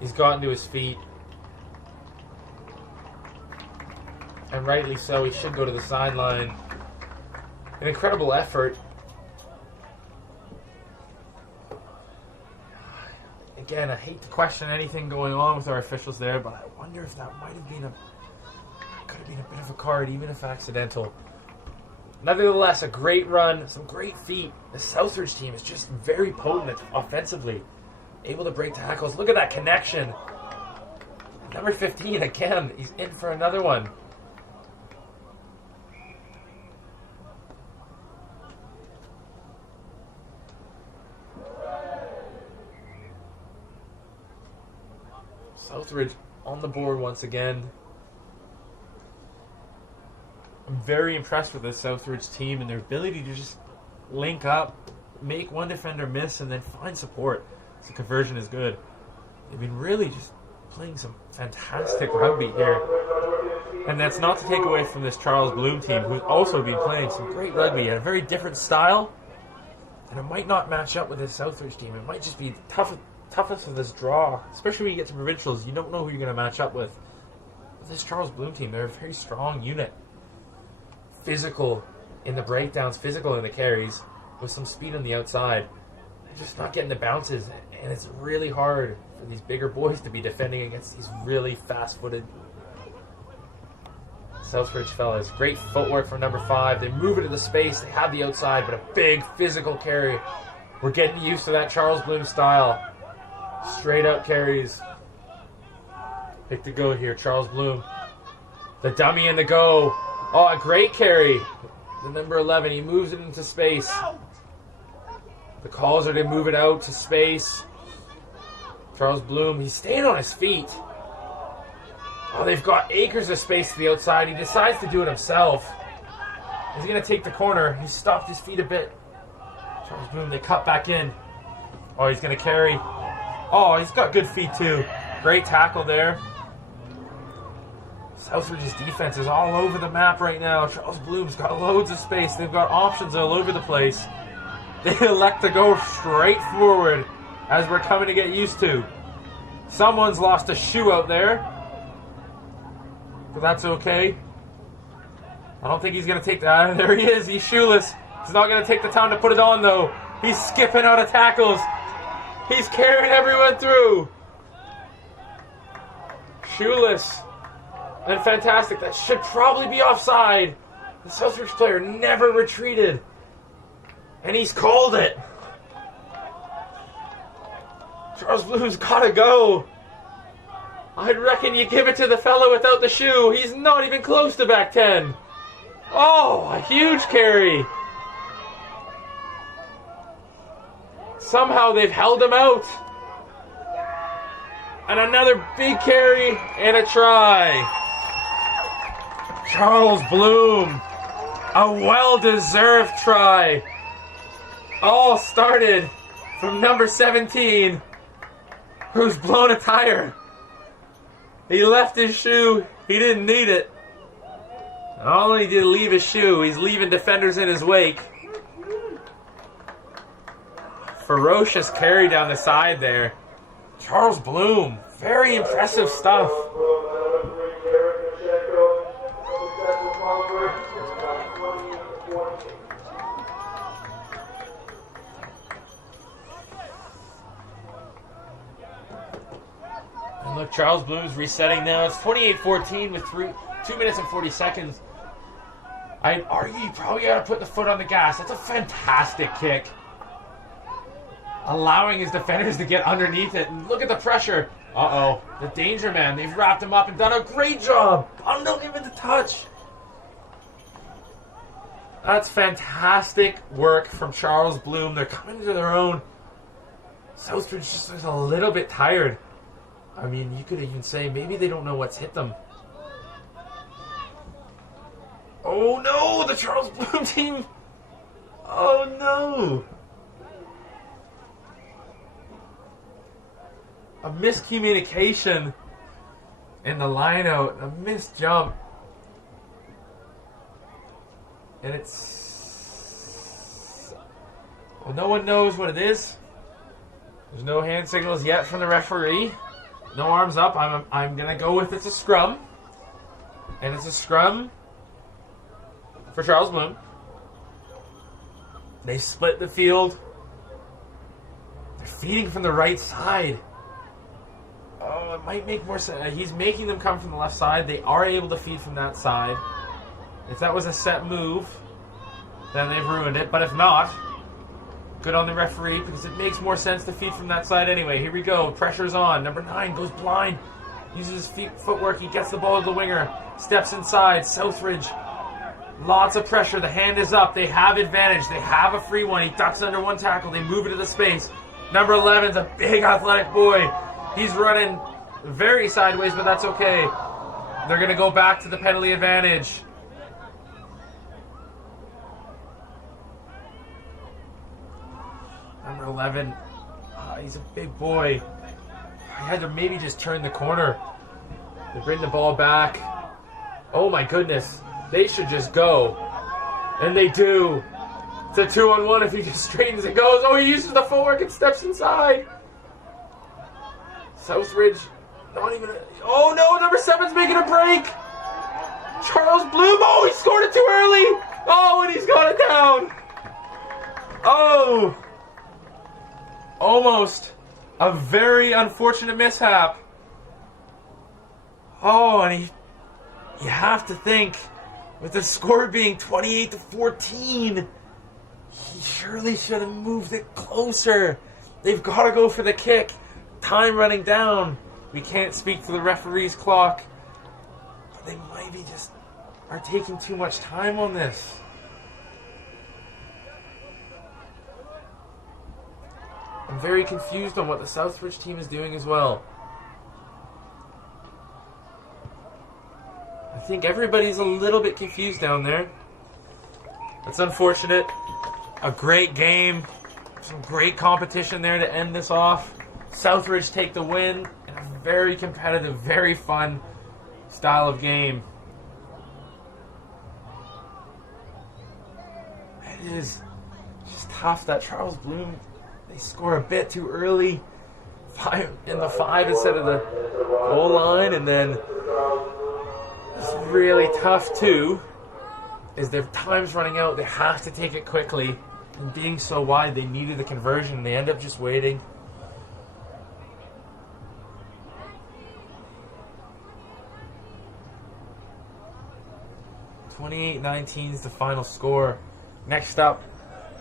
He's gotten to his feet. And rightly so. He should go to the sideline. An incredible effort. Again, I hate to question anything going on with our officials there, but I wonder if that might have been could have been a bit of a card, even if accidental. Nevertheless, a great run, some great feet. The Southridge team is just very potent offensively, able to break tackles. Look at that connection. Number 15 again. He's in for another one. Southridge on the board once again. I'm very impressed with this Southridge team and their ability to just link up, make one defender miss, and then find support. So conversion is good. They've been really just playing some fantastic rugby here. And that's not to take away from this Charles Bloom team, who's also been playing some great rugby at a very different style. And it might not match up with this Southridge team. It might just be toughness of this draw, especially when you get to provincials. You don't know who you're going to match up with. But this Charles Bloom team, they're a very strong unit. Physical in the breakdowns, physical in the carries, with some speed on the outside. They're just not getting the bounces, and it's really hard for these bigger boys to be defending against these really fast-footed Southridge fellas. Great footwork from number 5. They move it to the space. They have the outside, but a big physical carry. We're getting used to that Charles Bloom style. Straight up carries. Pick the go here, Charles Bloom. The dummy and the go. Oh, a great carry. The number 11, he moves it into space. The calls are to move it out to space. Charles Bloom, he's staying on his feet. Oh, they've got acres of space to the outside. He decides to do it himself. He's going to take the corner. He stopped his feet a bit. Charles Bloom, they cut back in. Oh, he's going to carry. Oh, he's got good feet too. Great tackle there. Southridge's defense is all over the map right now. Charles Bloom's got loads of space. They've got options all over the place. They elect to go straight forward, as we're coming to get used to. Someone's lost a shoe out there, but that's okay. I don't think he's going to take that. There he is. He's shoeless. He's not going to take the time to put it on, though. He's skipping out of tackles. He's carrying everyone through. Shoeless. And fantastic. That should probably be offside. The Southridge player never retreated. And he's called it. Charles Bloom's gotta go. I'd reckon you give it to the fellow without the shoe. He's not even close to back 10. Oh, a huge carry. Somehow they've held him out. And another big carry and a try. Charles Bloom. A well-deserved try. All started from number 17, who's blown a tire. He left his shoe. He didn't need it. Not only did he leave his shoe, he's leaving defenders in his wake. Ferocious carry down the side there. Charles Bloom, very impressive stuff. And look, Charles Bloom's resetting now. It's 28-14 with 2 minutes and 40 seconds. I'd argue you probably got to put the foot on the gas. That's a fantastic kick. Allowing his defenders to get underneath it. And look at the pressure. Uh-oh. The danger man. They've wrapped him up and done a great job. Bundled him into touch. That's fantastic work from Charles Bloom. They're coming to their own. Southridge just looks a little bit tired. I mean, you could even say maybe they don't know what's hit them. Oh no, the Charles Bloom team. Oh no. A miscommunication in the line out, a missed jump. And it's... Well, no one knows what it is. There's no hand signals yet from the referee. No arms up. I'm going to go with it's a scrum. And it's a scrum for Charles Bloom. They split the field. They're feeding from the right side. Oh, it might make more sense. He's making them come from the left side. They are able to feed from that side. If that was a set move, then they've ruined it. But if not, good on the referee, because it makes more sense to feed from that side anyway. Here we go. Pressure's on. Number 9 goes blind. Uses his footwork. He gets the ball to the winger. Steps inside. Southridge. Lots of pressure. The hand is up. They have advantage. They have a free one. He ducks under one tackle. They move it to the space. Number 11's a big athletic boy. He's running very sideways, but that's okay. They're going to go back to the penalty advantage. Number 11, he's a big boy. He had to maybe just turn the corner. They bring the ball back. Oh my goodness. They should just go. And they do. It's a 2-on-1 if he just straightens and goes. Oh, he uses the footwork and steps inside. Southridge, not even... Oh no, number 7's making a break. Charles Bloom, oh, he scored it too early. Oh, and he's got it down. Oh. Almost a very unfortunate mishap. Oh, and you have to think, with the score being 28-14, he surely should have moved it closer. They've got to go for the kick. Time running down. We can't speak to the referee's clock, but they maybe just are taking too much time on this. I'm very confused on what the Southridge team is doing as well. I think everybody's a little bit confused down there. That's unfortunate. A great game. Some great competition there to end this off. Southridge take the win in a very competitive, very fun style of game. It is just tough that Charles Bloom, they score a bit too early. 5 instead of the goal line, and then it's really tough too is their time's running out. They have to take it quickly, and being so wide, they needed the conversion, and they end up just waiting. (28-19) is the final score. Next up,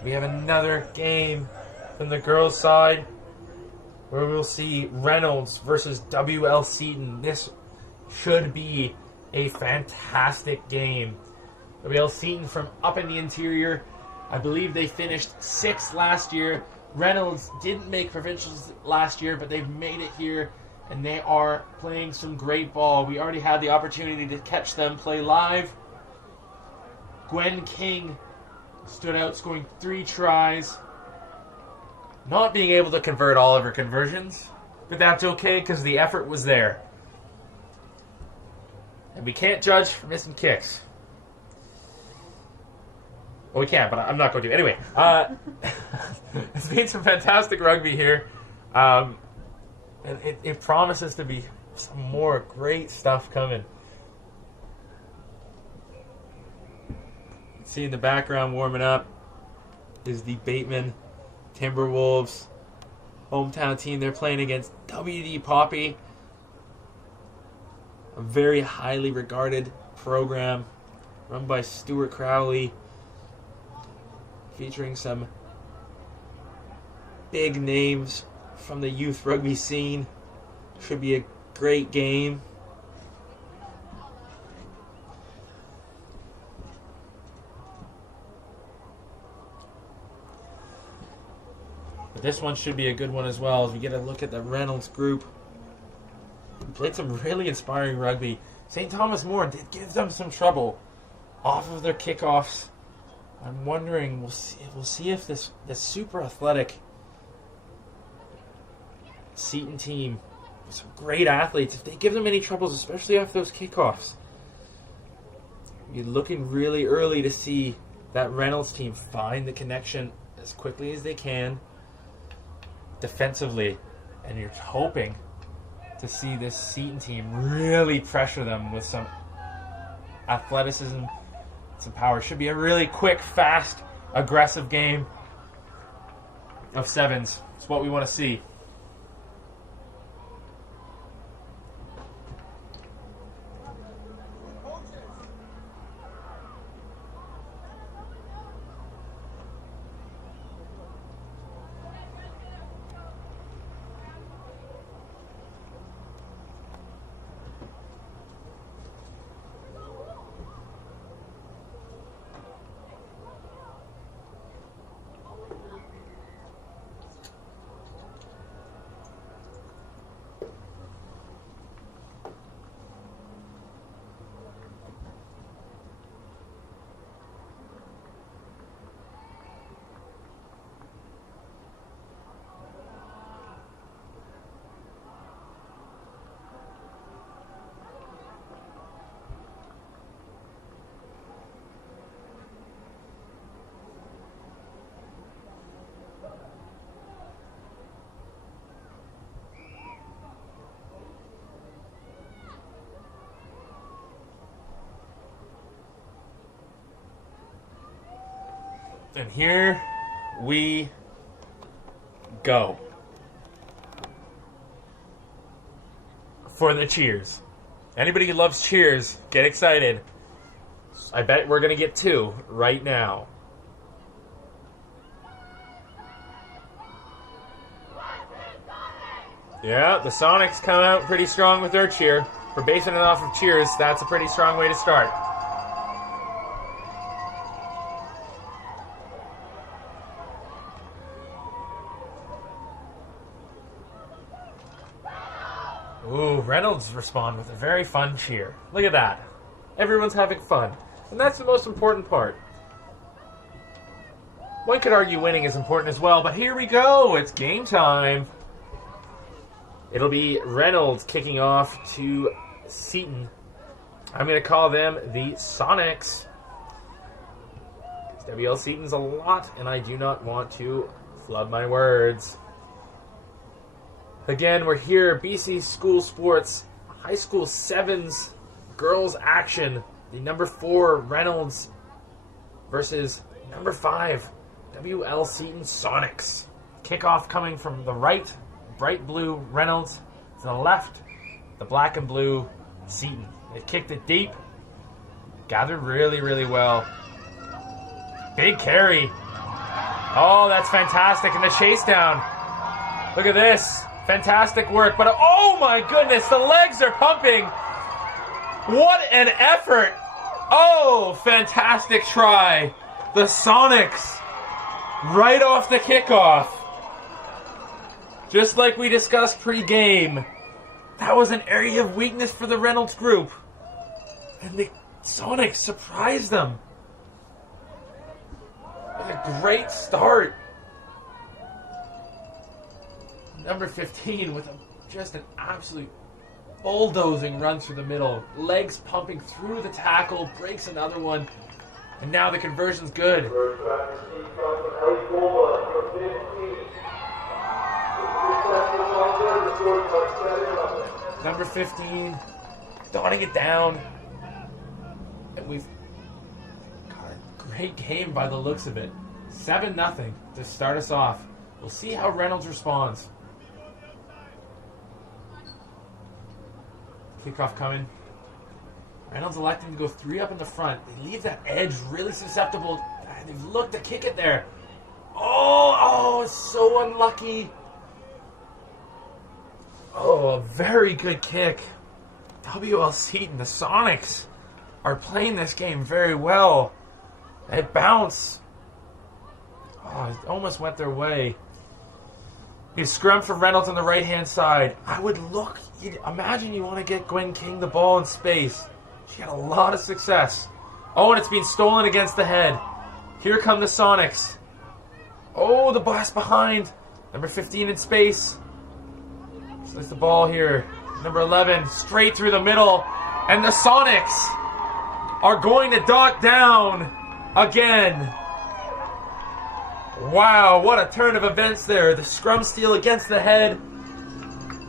we have another game from the girls' side. where we'll see Reynolds versus WL Seaton. This should be a fantastic game. WL Seaton from up in the interior. I believe they finished 6th last year. Reynolds didn't make provincials last year, but they've made it here, and they are playing some great ball. We already had the opportunity to catch them play live. Gwen King stood out, scoring 3 tries. Not being able to convert all of her conversions, but that's okay because the effort was there. And we can't judge for missing kicks. Well, we can, but I'm not going to. Anyway, it's been some fantastic rugby here. And it promises to be some more great stuff coming. See in the background warming up is the Bateman Timberwolves hometown team. They're playing against WD Poppy, a very highly regarded program run by Stuart Crowley, featuring some big names from the youth rugby scene. Should be a great game. But this one should be a good one as well, as we get a look at the Reynolds group. We played some really inspiring rugby. St. Thomas More did give them some trouble off of their kickoffs. I'm wondering, we'll see if this super athletic Seaton team with some great athletes, if they give them any troubles, especially off those kickoffs. You're looking really early to see that Reynolds team find the connection as quickly as they can defensively, and you're hoping to see this Seaton team really pressure them with some athleticism, some power. Should be a really quick, fast, aggressive game of sevens. It's what we want to see. And here we go for the cheers. Anybody who loves cheers, get excited. I bet we're going to get 2 right now. Yeah, the Sonics come out pretty strong with their cheer. For basing it off of cheers, that's a pretty strong way to start. Ooh, Reynolds respond with a very fun cheer. Look at that. Everyone's having fun. And that's the most important part. One could argue winning is important as well, but here we go. It's game time. It'll be Reynolds kicking off to Seaton. I'm going to call them the Sonics. WL Seaton's a lot, and I do not want to flub my words. Again, we're here, BC School Sports, High School Sevens, Girls Action. The number 4 Reynolds versus number 5 WL Seaton Sonics. Kickoff coming from the right, bright blue Reynolds. To the left, the black and blue Seaton. They've kicked it deep, gathered really, really well. Big carry. Oh, that's fantastic. And the chase down. Look at this. Fantastic work, but oh my goodness, the legs are pumping. What an effort. Oh, fantastic try. The Sonics right off the kickoff. Just like we discussed pre-game. That was an area of weakness for the Reynolds group. And the Sonics surprised them. With a great start. Number 15 with just an absolute bulldozing run through the middle. Legs pumping through the tackle, breaks another one. And now the conversion's good. Number 15, dotting it down. And we've got a great game by the looks of it. 7-0 to start us off. We'll see how Reynolds responds. Kickoff coming. Reynolds electing to go 3 up in the front. They leave that edge really susceptible. They've looked to kick it there. Oh, it's so unlucky. Oh, a very good kick. WL Seaton, the Sonics are playing this game very well. It bounced. Oh, it almost went their way. You scrum for Reynolds on the right-hand side. I would look. Imagine you want to get Gwen King the ball in space. She had a lot of success. Oh, and it's being stolen against the head. Here come the Sonics. Oh, the blast behind. Number 15 in space. Slice the ball here. Number 11 straight through the middle. And the Sonics are going to dot down again. Wow, what a turn of events there. The scrum steal against the head.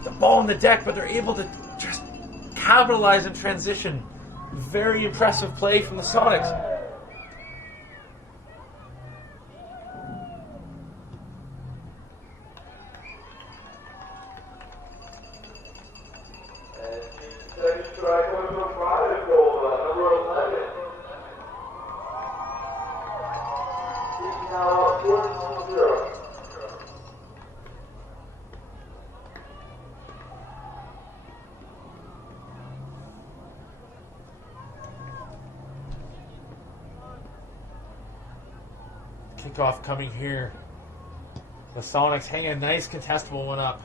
The ball on the deck, but they're able to just capitalize in transition. Very impressive play from the Sonics. Second strike on the Friday goal, number 11. He's now 14-0. Kickoff coming here. The Sonics hang a nice contestable one up.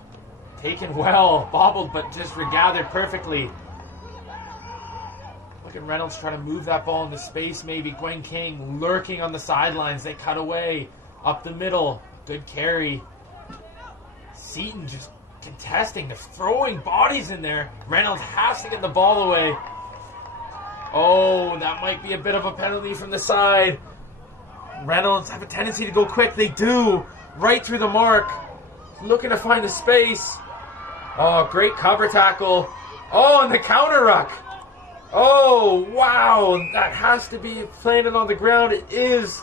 Taken well, bobbled, but just regathered perfectly. Look at Reynolds trying to move that ball into space maybe. Gwen King lurking on the sidelines. They cut away. Up the middle. Good carry. Seaton just contesting. They're throwing bodies in there. Reynolds has to get the ball away. Oh, that might be a bit of a penalty from the side. Reynolds have a tendency to go quick. They do. Right through the mark. Looking to find the space. Oh, great cover tackle. Oh, and the counter ruck. Oh, wow. That has to be planted on the ground. It is.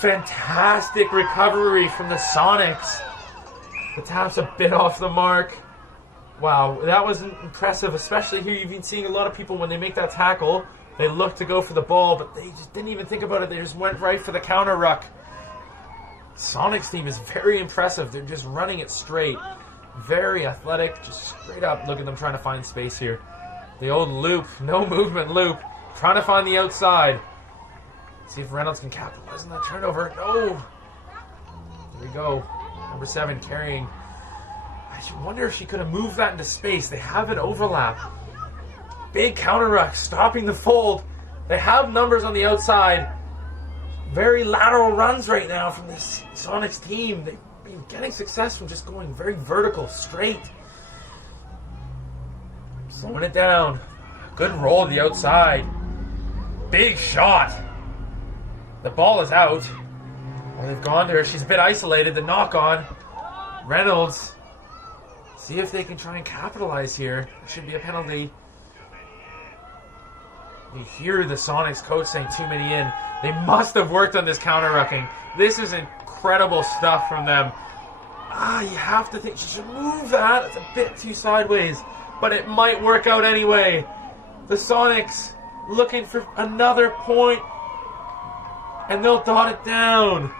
Fantastic recovery from the Sonics. The tap's a bit off the mark. Wow, that was impressive. Especially here, you've been seeing a lot of people when they make that tackle, they look to go for the ball, but they just didn't even think about it. They just went right for the counter ruck. Sonics team is very impressive. They're just running it straight. Very athletic, just straight up. Look at them trying to find space here. The old loop, no movement loop. Trying to find the outside. See if Reynolds can capitalize on that turnover. No. There we go. Number 7 carrying. I wonder if she could have moved that into space. They have an overlap. Big counter ruck, stopping the fold. They have numbers on the outside. Very lateral runs right now from this Sonics team. They've been getting success from just going very vertical, straight. Slowing it down. Good roll to the outside. Big shot. The ball is out. Well, they've gone to her. She's a bit isolated. The knock on. Reynolds. See if they can try and capitalize here. There should be a penalty. You hear the Sonics coach saying too many in. They must have worked on this counter-rucking. This is incredible stuff from them. You have to think she should move that. It's a bit too sideways, but it might work out anyway. The Sonics looking for another point, and they'll dot it down.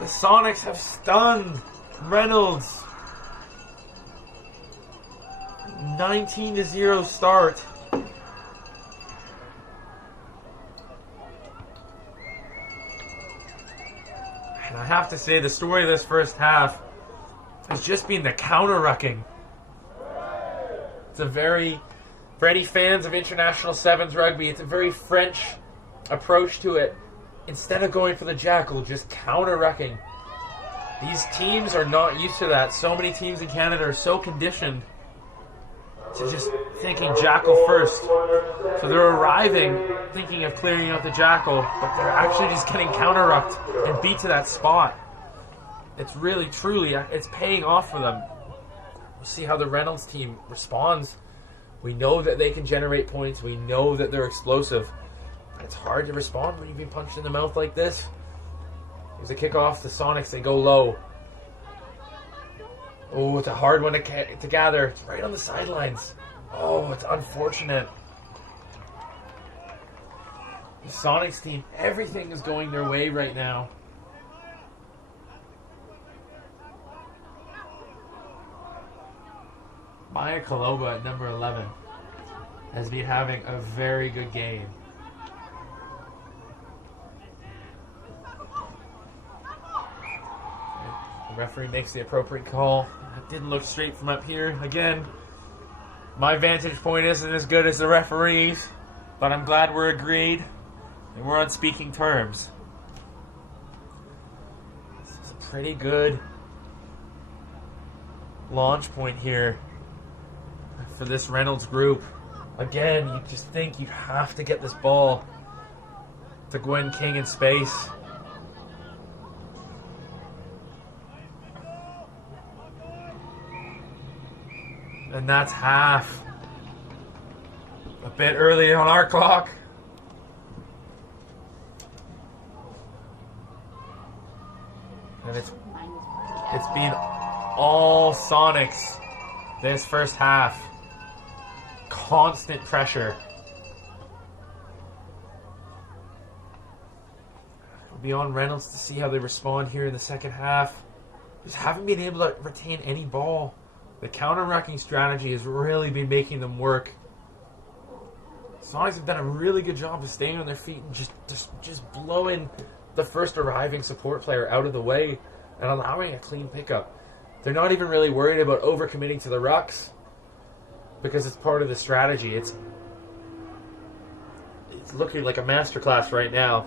The Sonics have stunned Reynolds. 19-0 start. And I have to say, the story of this first half has just been the counter-rucking. It's a very, for any fans of International Sevens rugby, it's a very French approach to it. Instead of going for the jackal, just counter-rucking. These teams are not used to that. So many teams in Canada are so conditioned to just thinking jackal first. So they're arriving thinking of clearing out the jackal, but they're actually just getting counter-rucked and beat to that spot. It's really, truly, it's paying off for them. We'll see how the Reynolds team responds. We know that they can generate points. We know that they're explosive. But it's hard to respond when you've been punched in the mouth like this. Here's a kickoff. The Sonics, they go low. Oh, it's a hard one to gather. It's right on the sidelines. Oh, it's unfortunate. The Sonics team, everything is going their way right now. Maya Kaloba at number 11 has been having a very good game. The referee makes the appropriate call. It didn't look straight from up here. Again, my vantage point isn't as good as the referee's, but I'm glad we're agreed and we're on speaking terms. This is a pretty good launch point here for this Reynolds group. Again, you just think you have to get this ball to Gwen King in space. And that's half. A bit early on our clock. And it's been all Sonics this first half. Constant pressure. It'll be on Reynolds to see how they respond here in the second half. Just haven't been able to retain any ball. The counter-rucking strategy has really been making them work. Sonics have done a really good job of staying on their feet and just blowing the first arriving support player out of the way and allowing a clean pickup. They're not even really worried about overcommitting to the rucks because it's part of the strategy. It's looking like a masterclass right now.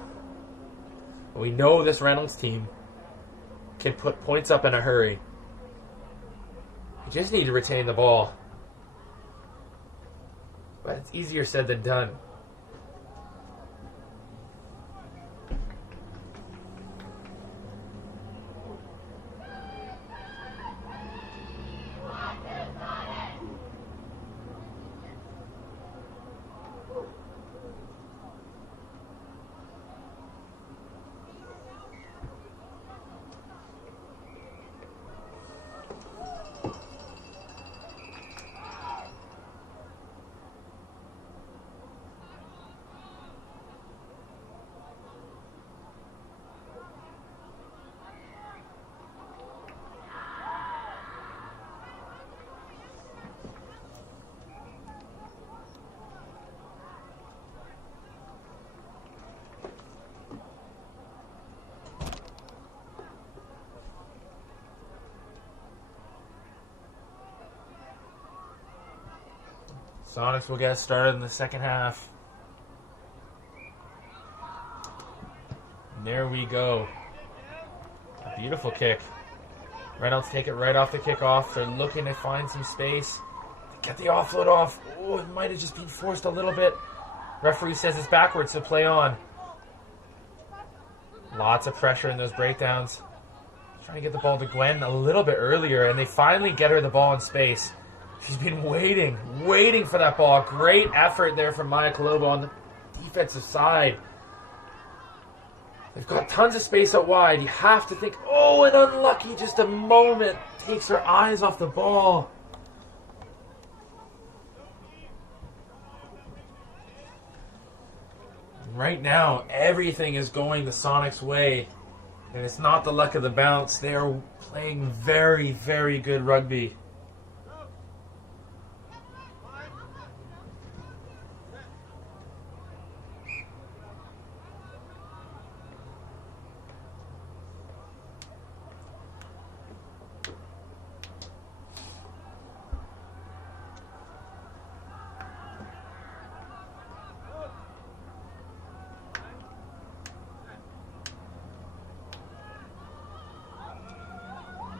We know this Reynolds team can put points up in a hurry. You just need to retain the ball. But it's easier said than done. Sonics will get started in the second half. And there we go. A beautiful kick. Reynolds take it right off the kickoff. They're looking to find some space. Get the offload off. Oh, it might have just been forced a little bit. Referee says it's backwards, so play on. Lots of pressure in those breakdowns. Trying to get the ball to Gwen a little bit earlier, and they finally get her the ball in space. She's been waiting for that ball. Great effort there from Maya Kaloba on the defensive side. They've got tons of space out wide. You have to think, oh, and unlucky, just a moment. Takes her eyes off the ball. Right now, everything is going the Sonics' way. And it's not the luck of the bounce. They are playing very, very good rugby.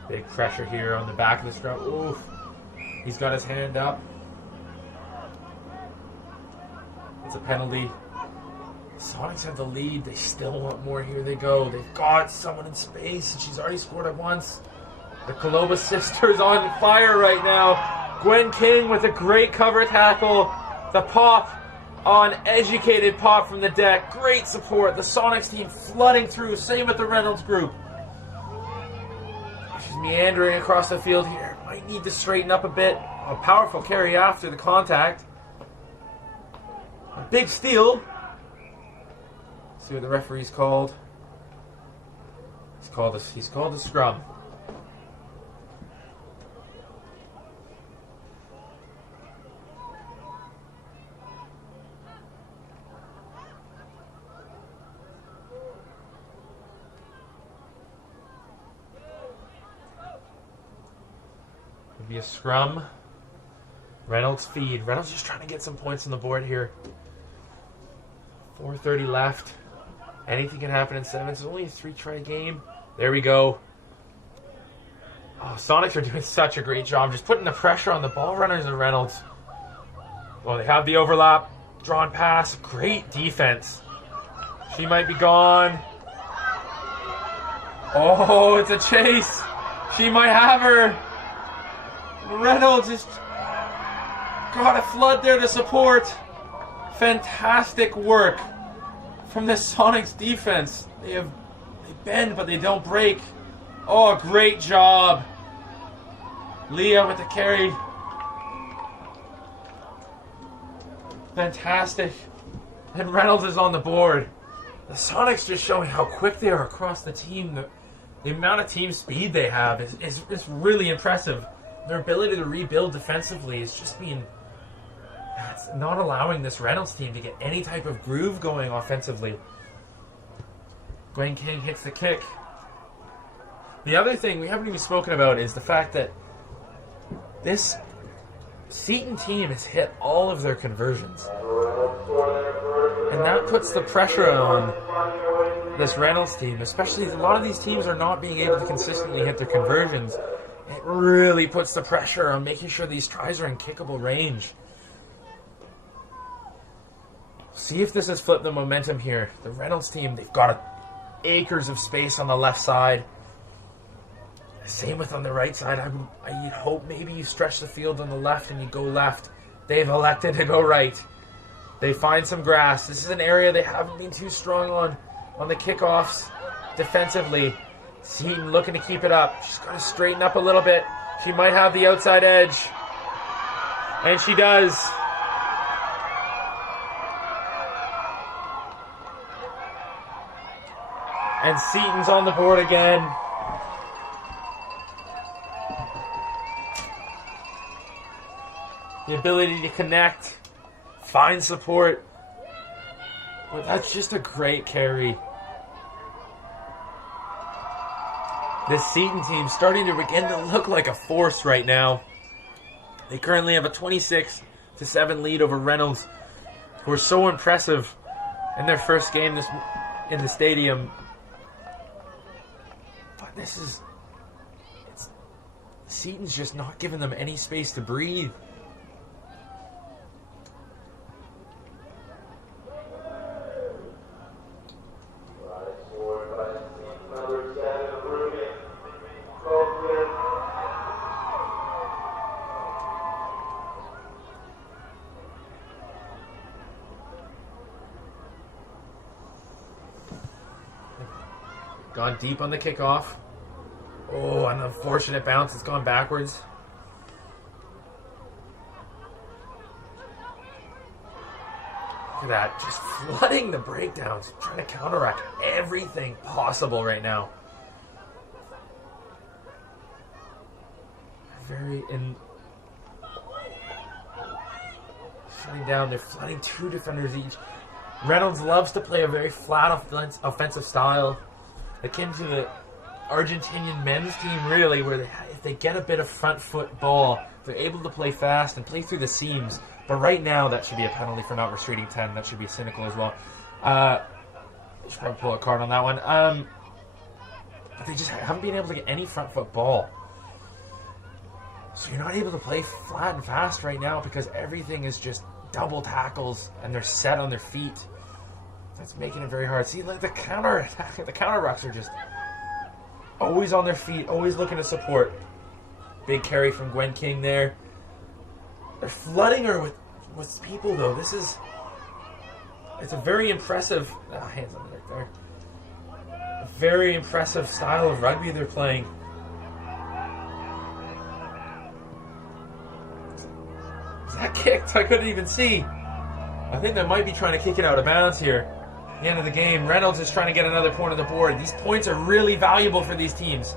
Big pressure here on the back of the scrum. Oof. He's got his hand up. It's a penalty. Sonics have the lead. They still want more. Here they go. They've got someone in space, and she's already scored at once. The Koloba sisters on fire right now. Gwen King with a great cover tackle. The pop on educated pop from the deck. Great support. The Sonics team flooding through. Same with the Reynolds group. She's meandering across the field here. Might need to straighten up a bit. A powerful carry after the contact. A big steal. See what the referee's called. He's called a scrum. It'll be a scrum. Reynolds feed. Reynolds just trying to get some points on the board here. 4:30 left. Anything can happen in 7. It's only a 3-try game. There we go. Oh, Sonics are doing such a great job just putting the pressure on the ball runners of Reynolds. Well, they have the overlap. Drawn pass. Great defense. She might be gone. Oh, it's a chase. She might have her. Reynolds just got a flood there to support. Fantastic work from the Sonics defense. They bend, but they don't break. Oh, great job. Leah with the carry. Fantastic. And Reynolds is on the board. The Sonics just showing how quick they are across the team. The amount of team speed they have is really impressive. Their ability to rebuild defensively is just being... It's not allowing this Reynolds team to get any type of groove going offensively. Gwen King hits the kick. The other thing we haven't even spoken about is the fact that this Seaton team has hit all of their conversions. And that puts the pressure on this Reynolds team, especially a lot of these teams are not being able to consistently hit their conversions. It really puts the pressure on making sure these tries are in kickable range. See if this has flipped the momentum here. The Reynolds team, they've got acres of space on the left side. Same with on the right side. I'd hope maybe you stretch the field on the left and you go left. They've elected to go right. They find some grass. This is an area they haven't been too strong on the kickoffs defensively. Seaton looking to keep it up. She's got to straighten up a little bit. She might have the outside edge. And she does. And Seaton's on the board again. The ability to connect, find support. Well, that's just a great carry. This Seaton team starting to begin to look like a force right now. They currently have a 26-7 lead over Reynolds, who are so impressive in their first game in the stadium. But Seaton's just not giving them any space to breathe. Gone deep on the kickoff. Oh, an unfortunate bounce. It's gone backwards. Look at that. Just flooding the breakdowns. Trying to counteract everything possible right now. Shutting down. They're flooding 2 defenders each. Reynolds loves to play a very flat offensive style, akin to the Argentinian men's team, really, where if they get a bit of front foot ball, they're able to play fast and play through the seams. But right now, that should be a penalty for not restraining 10. That should be cynical as well. Should probably pull a card on that one. But they just haven't been able to get any front foot ball. So you're not able to play flat and fast right now because everything is just double tackles and they're set on their feet. That's making it very hard. See, like the counter rucks are just always on their feet, always looking to support. Big carry from Gwen King there. They're flooding her with people though. It's a very impressive hands on the deck there. A very impressive style of rugby they're playing. Is that kicked? I couldn't even see. I think they might be trying to kick it out of bounds here. At the end of the game, Reynolds is trying to get another point on the board. These points are really valuable for these teams.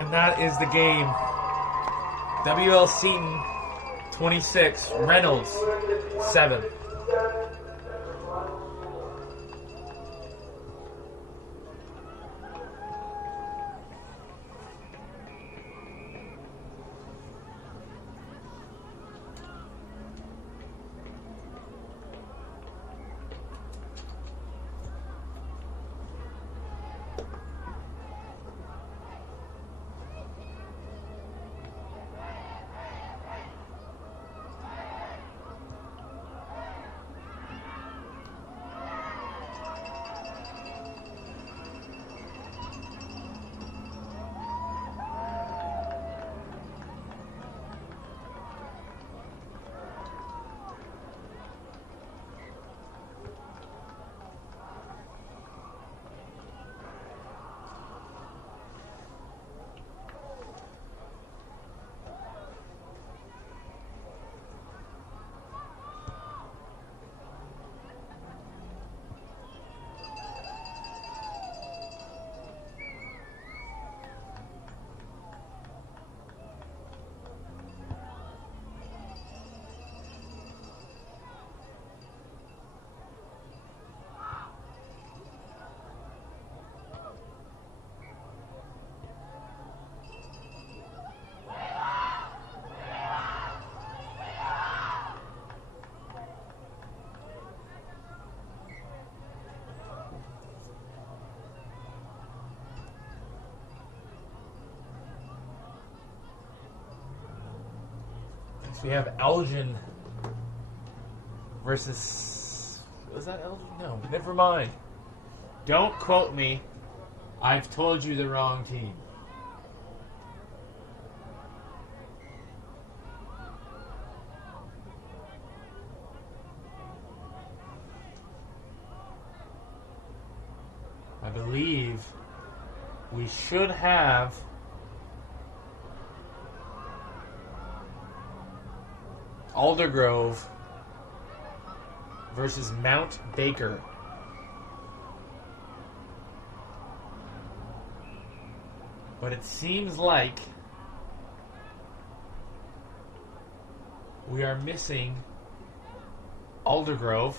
And that is the game. WL Seaton 26, Reynolds 7. We have Elgin versus... Was that Elgin? No, never mind. Don't quote me. I've told you the wrong team. I believe we should have... Alder versus Mount Baker. But it seems like we are missing Aldergrove.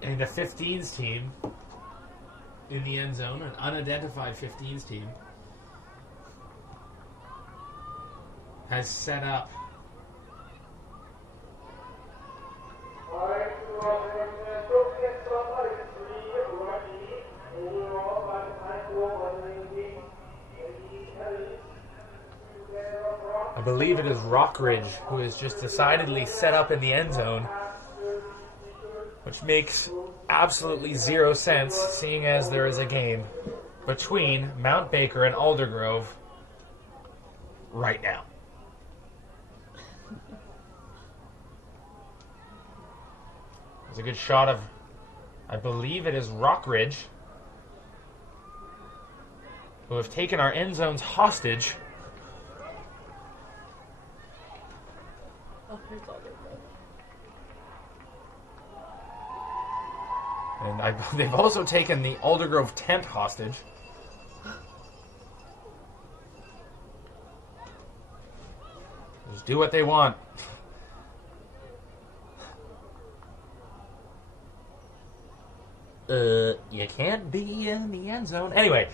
And a 15s team in the end zone, an unidentified 15s team, has set up I believe it is Rockridge who is just decidedly set up in the end zone, which makes absolutely zero sense, seeing as there is a game between Mount Baker and Aldergrove right now. There's a good shot of, I believe it is Rockridge, who have taken our end zones hostage. And they've also taken the Aldergrove tent hostage. Just do what they want. You can't be in the end zone. Anyway,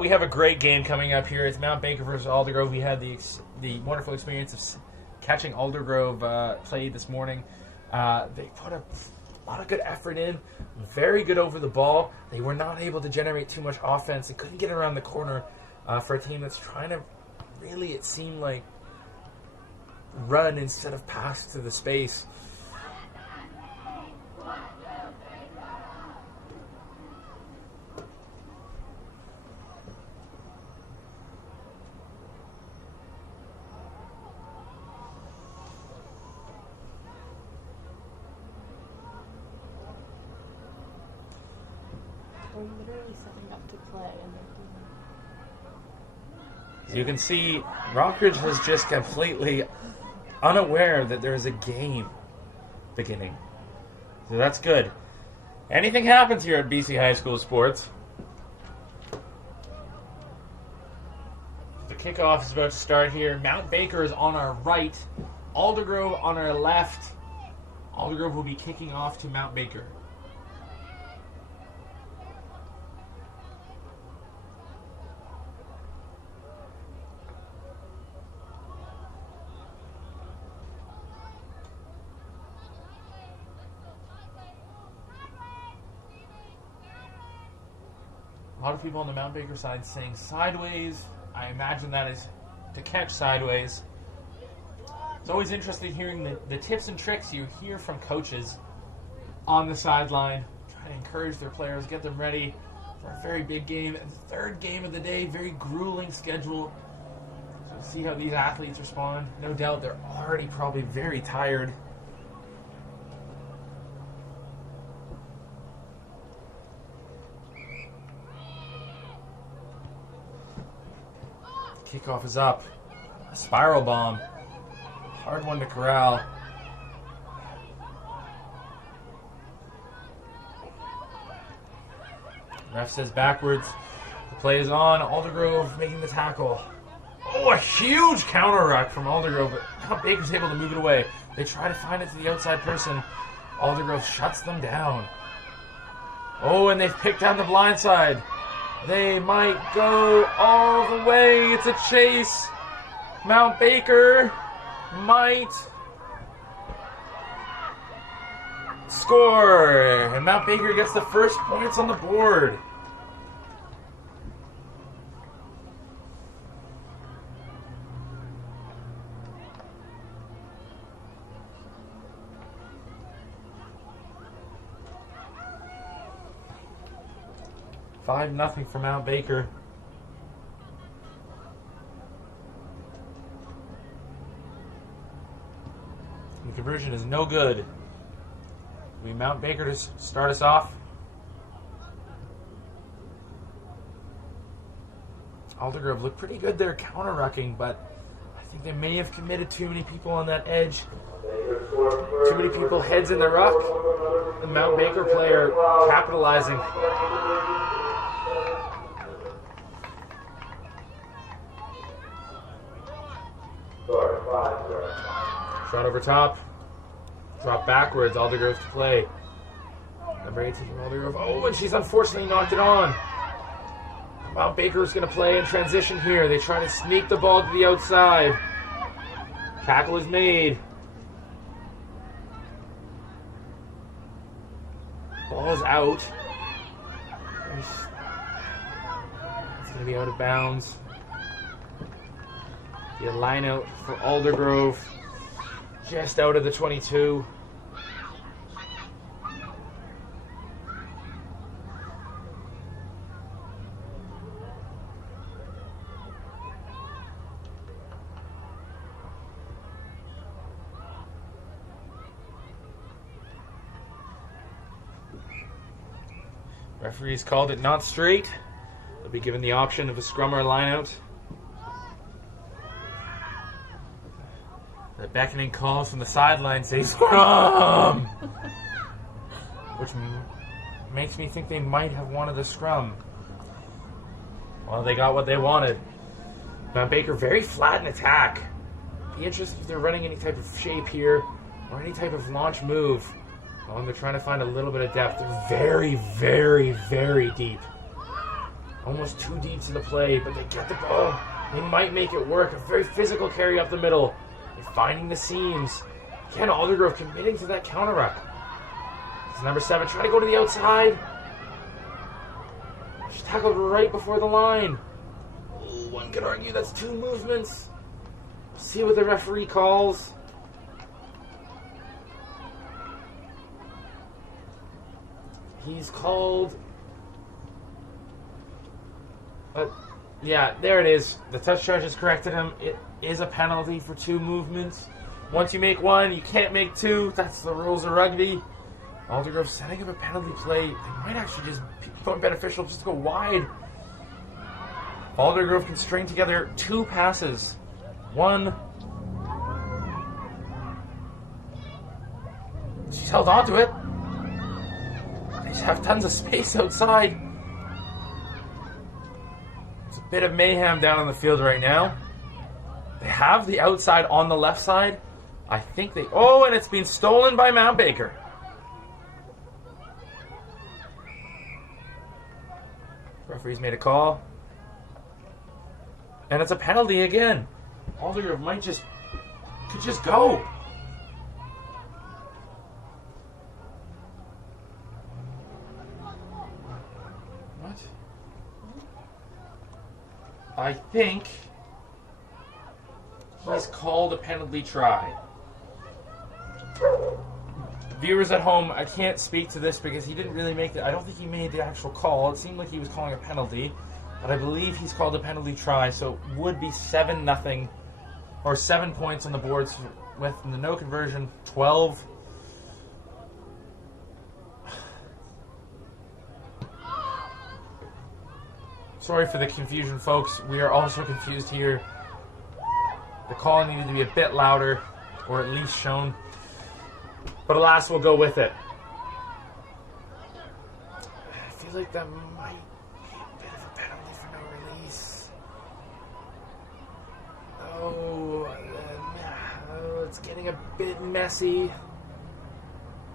we have a great game coming up here. It's Mount Baker versus Aldergrove. We had the wonderful experience of catching Aldergrove play this morning. They put a lot of good effort in, very good over the ball. They were not able to generate too much offense. They couldn't get around the corner for a team that's trying to really, it seemed like, run instead of pass to the space. They're literally setting up to play, and they're doing. So you can see Rockridge is just completely unaware that there is a game beginning. So that's good. Anything happens here at BC High School Sports. The kickoff is about to start here. Mount Baker is on our right. Aldergrove on our left. Aldergrove will be kicking off to Mount Baker. A lot of people on the Mount Baker side saying sideways. I imagine that is to catch sideways. It's always interesting hearing the tips and tricks you hear from coaches on the sideline, trying to encourage their players, get them ready for a very big game. And the third game of the day, very grueling schedule. So see how these athletes respond. No doubt they're already probably very tired. Kickoff is up. A spiral bomb. Hard one to corral. Ref says backwards. The play is on. Aldergrove making the tackle. Oh, a huge counter ruck from Aldergrove. But now Baker's able to move it away. They try to find it to the outside person. Aldergrove shuts them down. Oh, and they've picked down the blind side. They might go all the way. It's a chase. Mount Baker might score. And Mount Baker gets the first points on the board. $5-0 for Mount Baker. The conversion is no good. We Mount Baker to start us off. Aldergrove looked pretty good there counter-rucking, but I think they may have committed too many people on that edge. Too many people heads in the ruck. The Mount Baker player capitalizing. Shot over top. Drop backwards. Aldergrove to play. Number 18 from Aldergrove. Oh, and she's unfortunately knocked it on. Mount Baker's going to play in transition here. They try to sneak the ball to the outside. Tackle is made. Ball is out. It's going to be out of bounds. The line out for Aldergrove. Just out of the 22. Referees called it not straight. They'll be given the option of a scrum or a line out. The beckoning calls from the sideline say scrum! Which makes me think they might have wanted a scrum. Well, they got what they wanted. Mount Baker very flat in attack. Be interested if they're running any type of shape here or any type of launch move. Well, they're trying to find a little bit of depth. They're very, very, very deep. Almost too deep to the play, but they get the ball. They might make it work. A very physical carry up the middle. They're finding the seams. Again, Aldergrove committing to that counter ruck. It's number 7 trying to go to the outside. She's tackled right before the line. Ooh, one could argue that's 2 movements. See what the referee calls. He's called... yeah, there it is. The touch charge has corrected him. It is a penalty for 2 movements. Once you make 1, you can't make 2. That's the rules of rugby. Aldergrove setting up a penalty play. They might actually just be more beneficial just to go wide. Aldergrove can string together 2 passes. 1. She's held on to it. They just have tons of space outside. It's a bit of mayhem down on the field right now. They have the outside on the left side. I think they... Oh, and it's been stolen by Mount Baker. Referee's made a call. And it's a penalty again. Alder might could just go. What? I think he's called a penalty try. Viewers at home, I can't speak to this because he didn't really make I don't think he made the actual call. It seemed like he was calling a penalty, but I believe he's called a penalty try, so it would be 7-0 or 7 points on the boards with the no conversion, 12. Sorry for the confusion, folks. We are also confused here. The call needed to be a bit louder, or at least shown. But alas, we'll go with it. I feel like that might be a bit of a penalty for no release. It's getting a bit messy.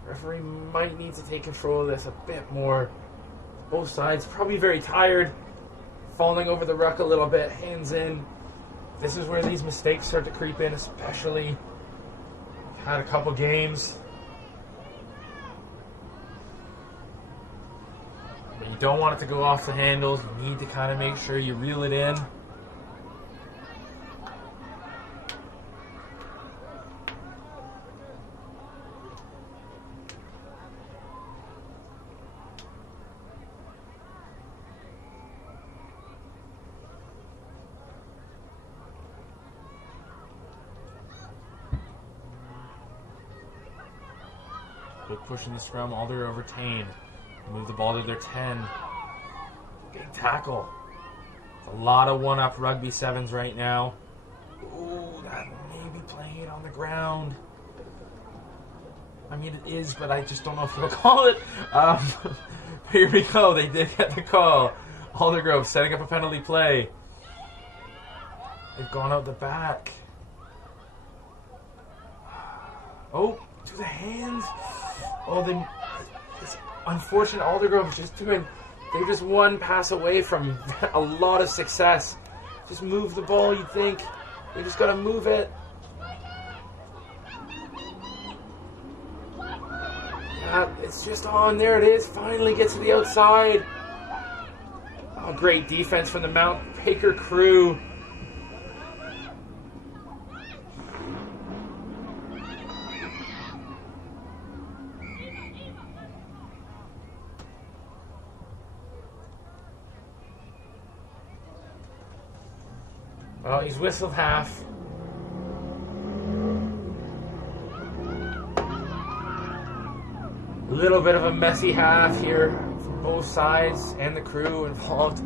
Referee might need to take control of this a bit more. Both sides probably very tired. Falling over the ruck a little bit, hands in. This is where these mistakes start to creep in, especially. Had a couple games. But you don't want it to go off the handles. You need to kind of make sure you reel it in. Big push in the scrum, Alder overtained. Move the ball to their 10. Big tackle. It's a lot of one-up rugby 7s right now. Ooh, that may be playing it on the ground. I mean, it is, but I just don't know if you'll call it. Here we go. They did get the call. Aldergrove setting up a penalty play. They've gone out the back. Oh, to the hands. Oh, it's unfortunate. Aldergrove is just doing... They're just one pass away from a lot of success. Just move the ball, you'd think. They just got to move it. It's just on. There it is. Finally gets to the outside. Oh, great defense from the Mount Baker crew. Well, he's whistled half. A little bit of a messy half here from both sides and the crew involved.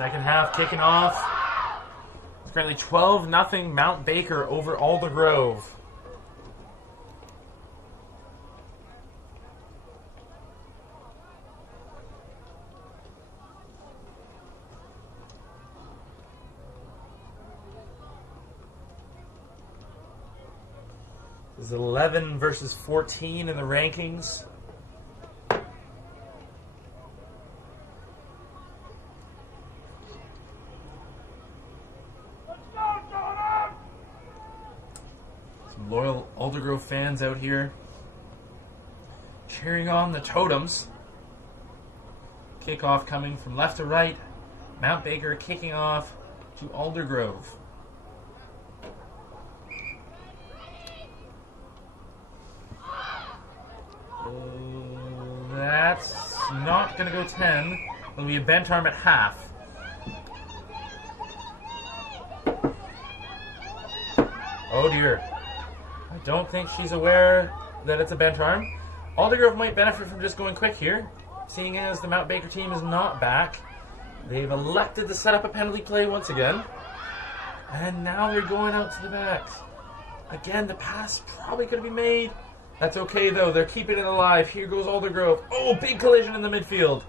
Second half kicking off. It's currently 12-0 Mount Baker over Alder Grove. This is 11 versus 14 in the rankings. Some loyal Alder Grove fans out here cheering on the Totems. Kickoff coming from left to right. Mount Baker kicking off to Alder Grove. That's not going to go 10. It'll be a bent arm at half. Oh dear. I don't think she's aware that it's a bent arm. Alder Grove might benefit from just going quick here, seeing as the Mount Baker team is not back. They've elected to set up a penalty play once again. And now they're going out to the back. Again, the pass probably could be made. That's okay, though. They're keeping it alive. Here goes Alder Grove. Oh, big collision in the midfield.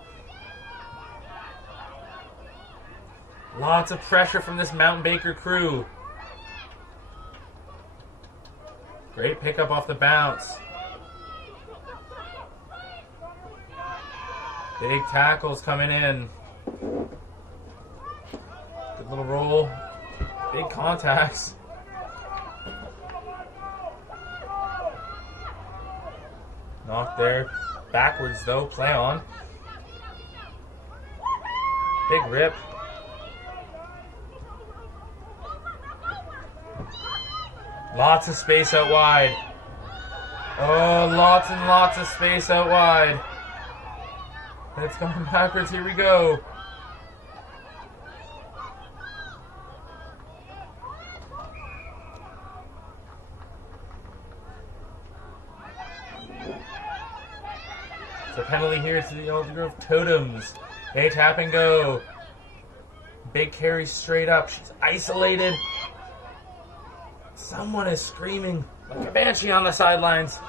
Lots of pressure from this Mount Baker crew. Great pickup off the bounce. Big tackles coming in. Good little roll. Big contacts. Knocked there. Backwards, though. Play on. Big rip. Lots of space out wide. Oh, lots and lots of space out wide. It's going backwards. Here we go. It's a penalty here to the Alder Grove Totems. They tap and go. Big carry straight up. She's isolated. Someone is screaming like a banshee on the sidelines.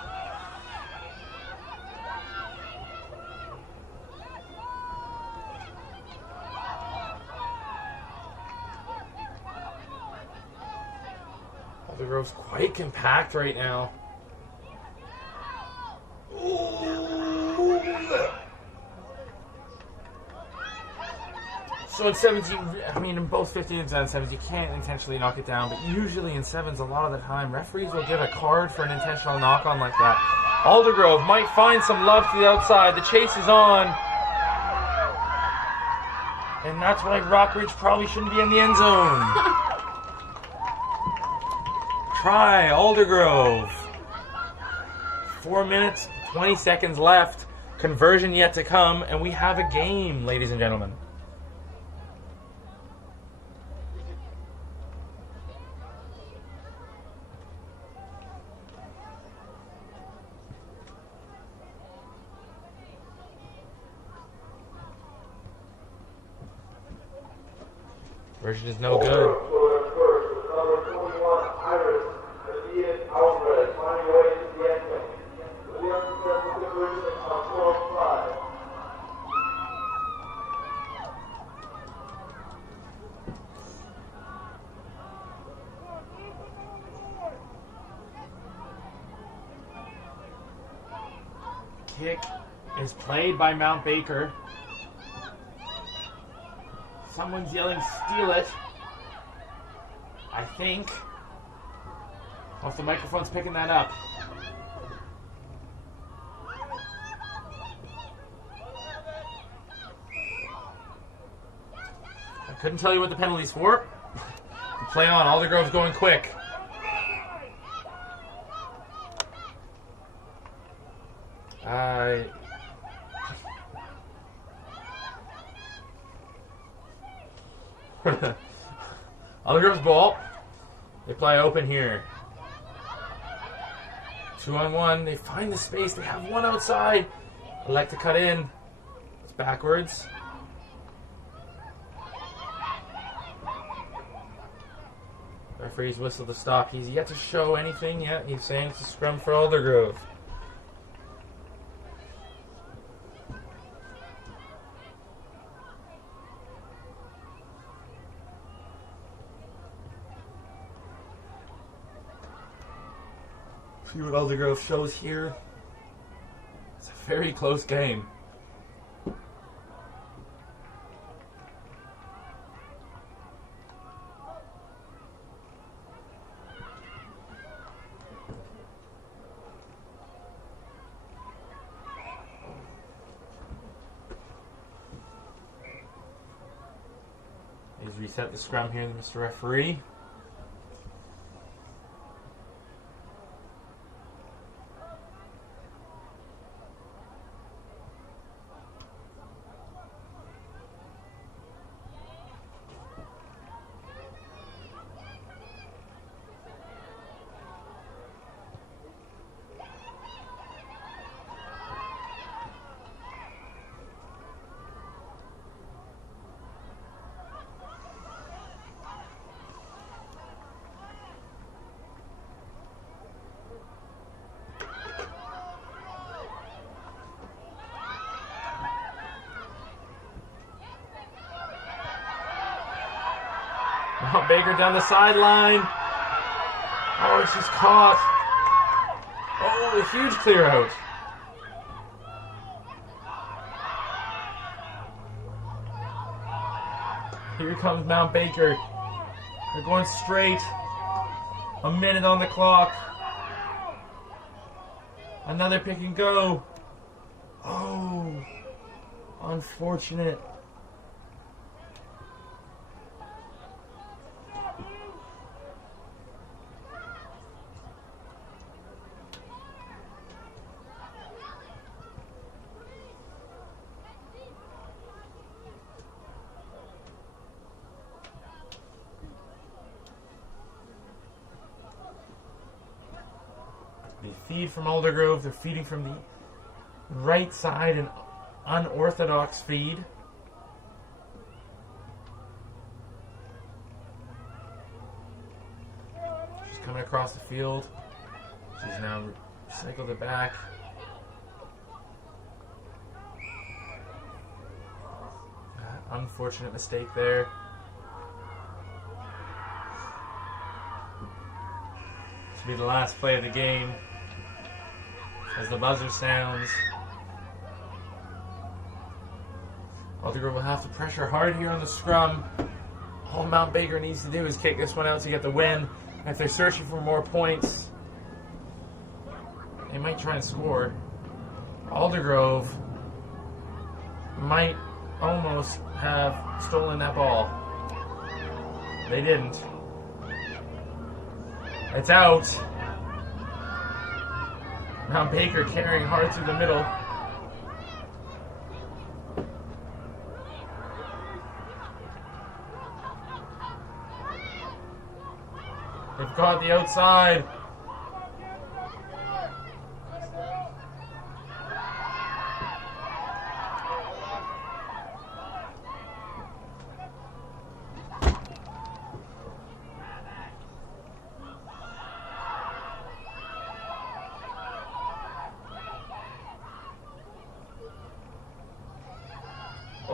Alder Grove's quite compact right now. So in sevens, in both 15 and 7s, you can't intentionally knock it down, but usually in sevens, a lot of the time, referees will give a card for an intentional knock-on like that. Alder Grove might find some love to the outside. The chase is on. And that's why Rockridge probably shouldn't be in the end zone. Try Alder Grove. 4 minutes, 20 seconds left. Conversion yet to come, and we have a game, ladies and gentlemen. Version is no good. Kick is played by Mount Baker. Someone's yelling, steal it. I think. Well, if the microphone's picking that up. I couldn't tell you what the penalty's for. Play on. Alder Grove's going quick. Alder Grove's ball. They play open here. 2-on-1. They find the space. They have one outside. They like to cut in. It's backwards. Referee's whistle to stop. He's yet to show anything yet. He's saying it's a scrum for Aldergrove. See what Aldergrove shows here. It's a very close game. He's reset the scrum here, Mr. Referee. Oh, Baker down the sideline. Oh, she's caught. Oh, a huge clear out. Here comes Mount Baker. They're going straight. A minute on the clock. Another pick and go. Oh, unfortunate. They feed from Aldergrove. They're feeding from the right side, an unorthodox feed. She's coming across the field. She's now cycled it back. Unfortunate mistake there. This will be the last play of the game. As the buzzer sounds, Aldergrove will have to pressure hard here on the scrum. All Mount Baker needs to do is kick this one out to get the win. If they're searching for more points, they might try and score. Aldergrove might almost have stolen that ball. They didn't. It's out. Mount Baker carrying hard through the middle. They've got the outside.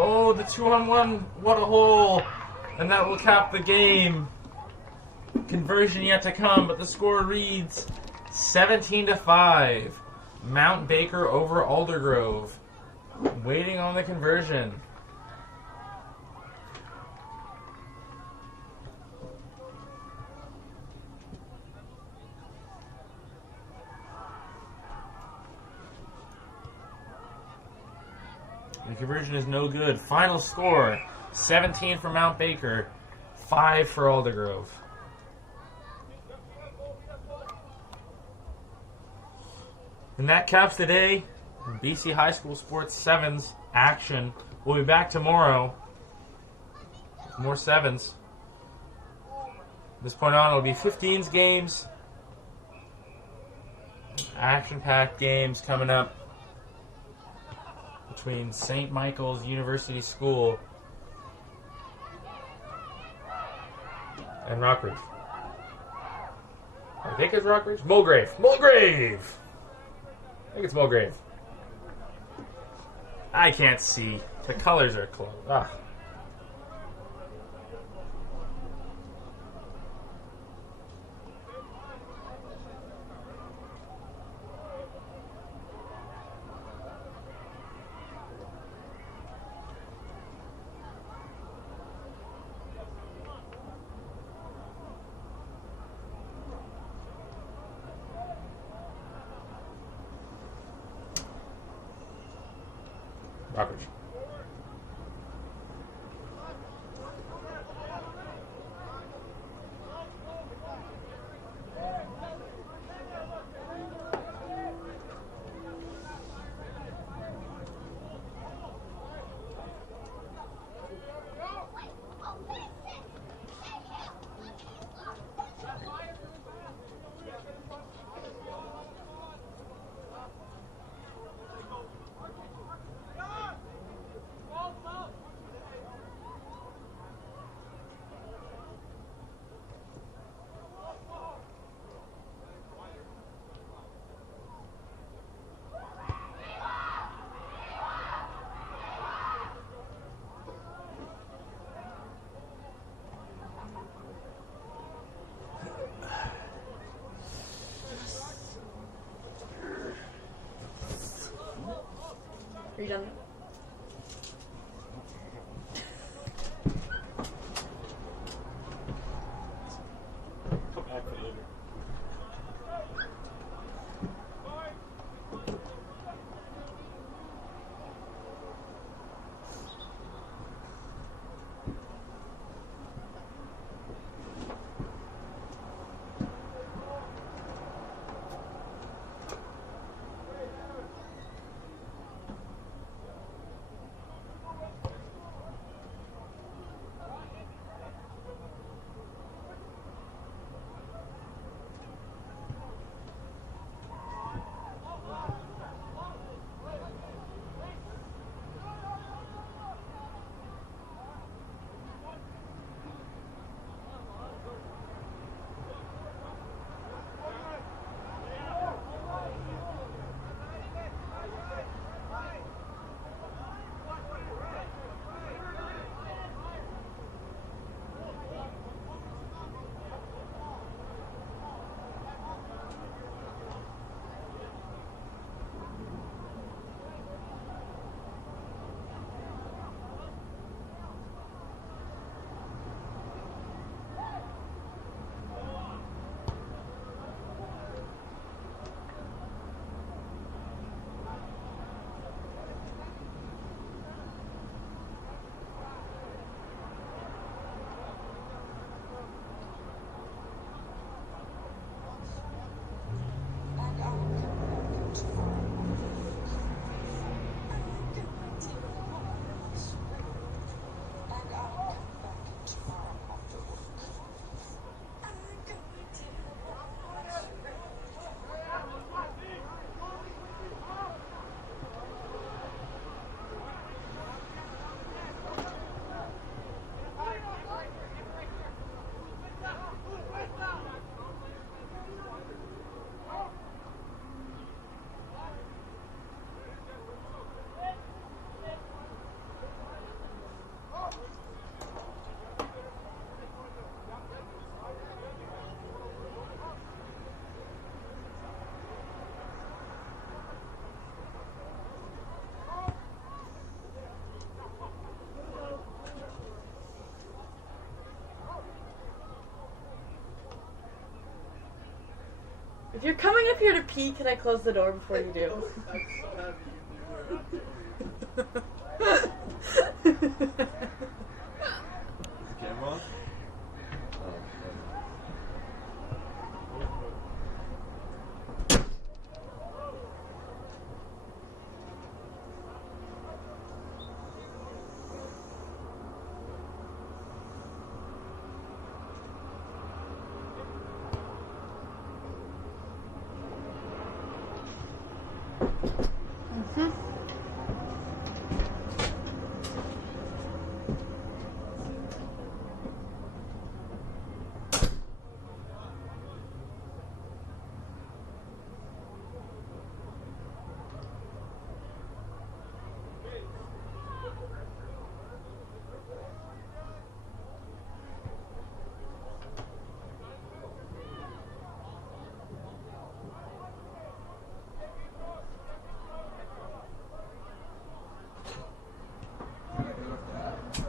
Oh, the 2-on-1, what a hole. And that will cap the game. Conversion yet to come, but the score reads 17-5. Mount Baker over Aldergrove. Waiting on the conversion. The conversion is no good. Final score, 17 for Mount Baker, 5 for Aldergrove. And that caps the day. BC High School Sports 7s action. We'll be back tomorrow with more 7s. From this point on, it'll be 15s games. Action-packed games coming up between St. Michael's University School and Rugby. I think it's Rockridge. Mulgrave. Mulgrave! I think it's Mulgrave. I can't see. The colors are close. Ah. Rockridge. Are you done? Come back for later. If you're coming up here to pee, can I close the door before you do? Camera on?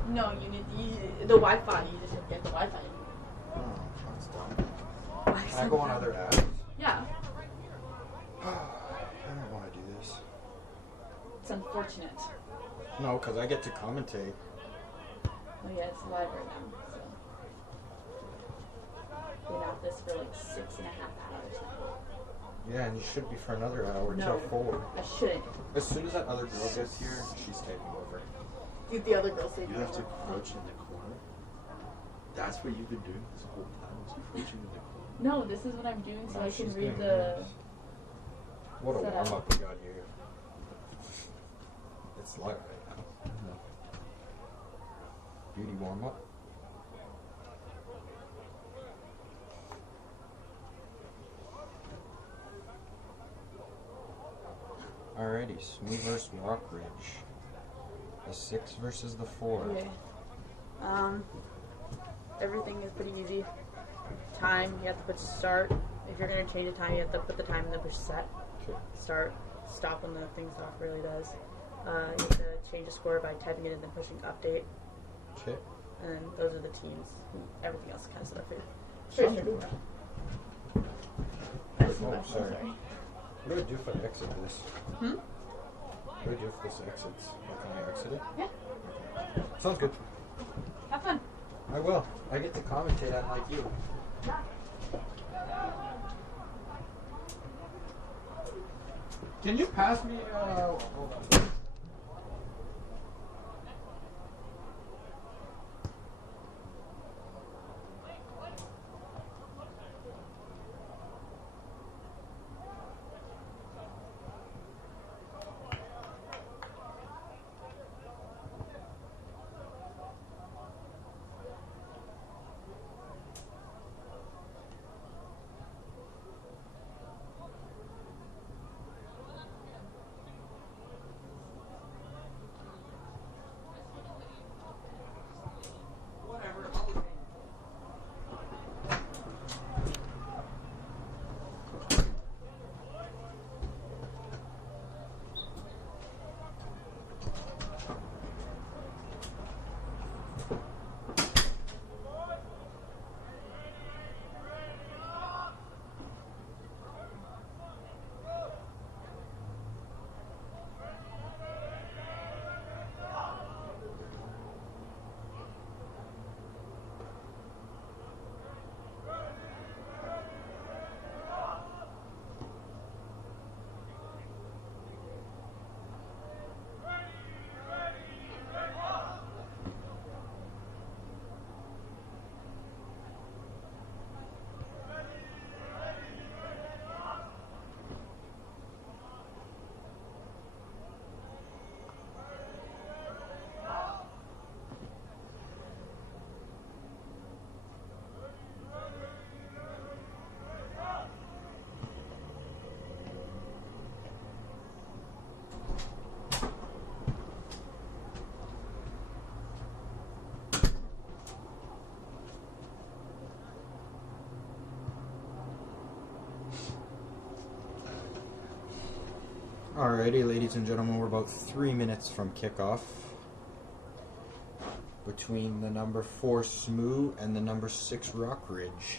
No, you need the Wi-Fi. You just have to get the Wi-Fi. Oh, that's dumb. Why Can I so go on dumb? other apps? Yeah. I don't want to do this. It's unfortunate. No, because I get to commentate. Oh yeah, it's live right now. So been out this for like 6.5 hours now. Yeah, and you should be for another hour No. till 4. I shouldn't. As soon as that other girl gets here, she's taking over. Dude, the other girl said You have to crouch in the corner. That's what you've been doing this whole time. Is crouching in the corner. No, this is what I'm doing so No, I can she's read doing the. this. What a Set warm up. up we got here. It's light right now. Beauty warm up. Alrighty, Smoo versus Rockridge. The 6 versus the 4. Okay. Everything is pretty easy. Time, you have to put start. If you're going to change the time, you have to put the time and then push set. Okay. Start, stop when the thing stop really does. You have to change the score by typing it and then pushing update. Okay. And then those are the teams. Everything else kind of stuff here. Straight through. Oh, sorry. What do I do if I exit this? Hmm? What do I do if this exits? Or can I exit it? Yeah. Sounds good. Have fun. I will. I get to commentate unlike you. Can you pass me, hold on. Alrighty, ladies and gentlemen, we're about 3 minutes from kickoff between the number 4 Smoo and the number 6 Rockridge.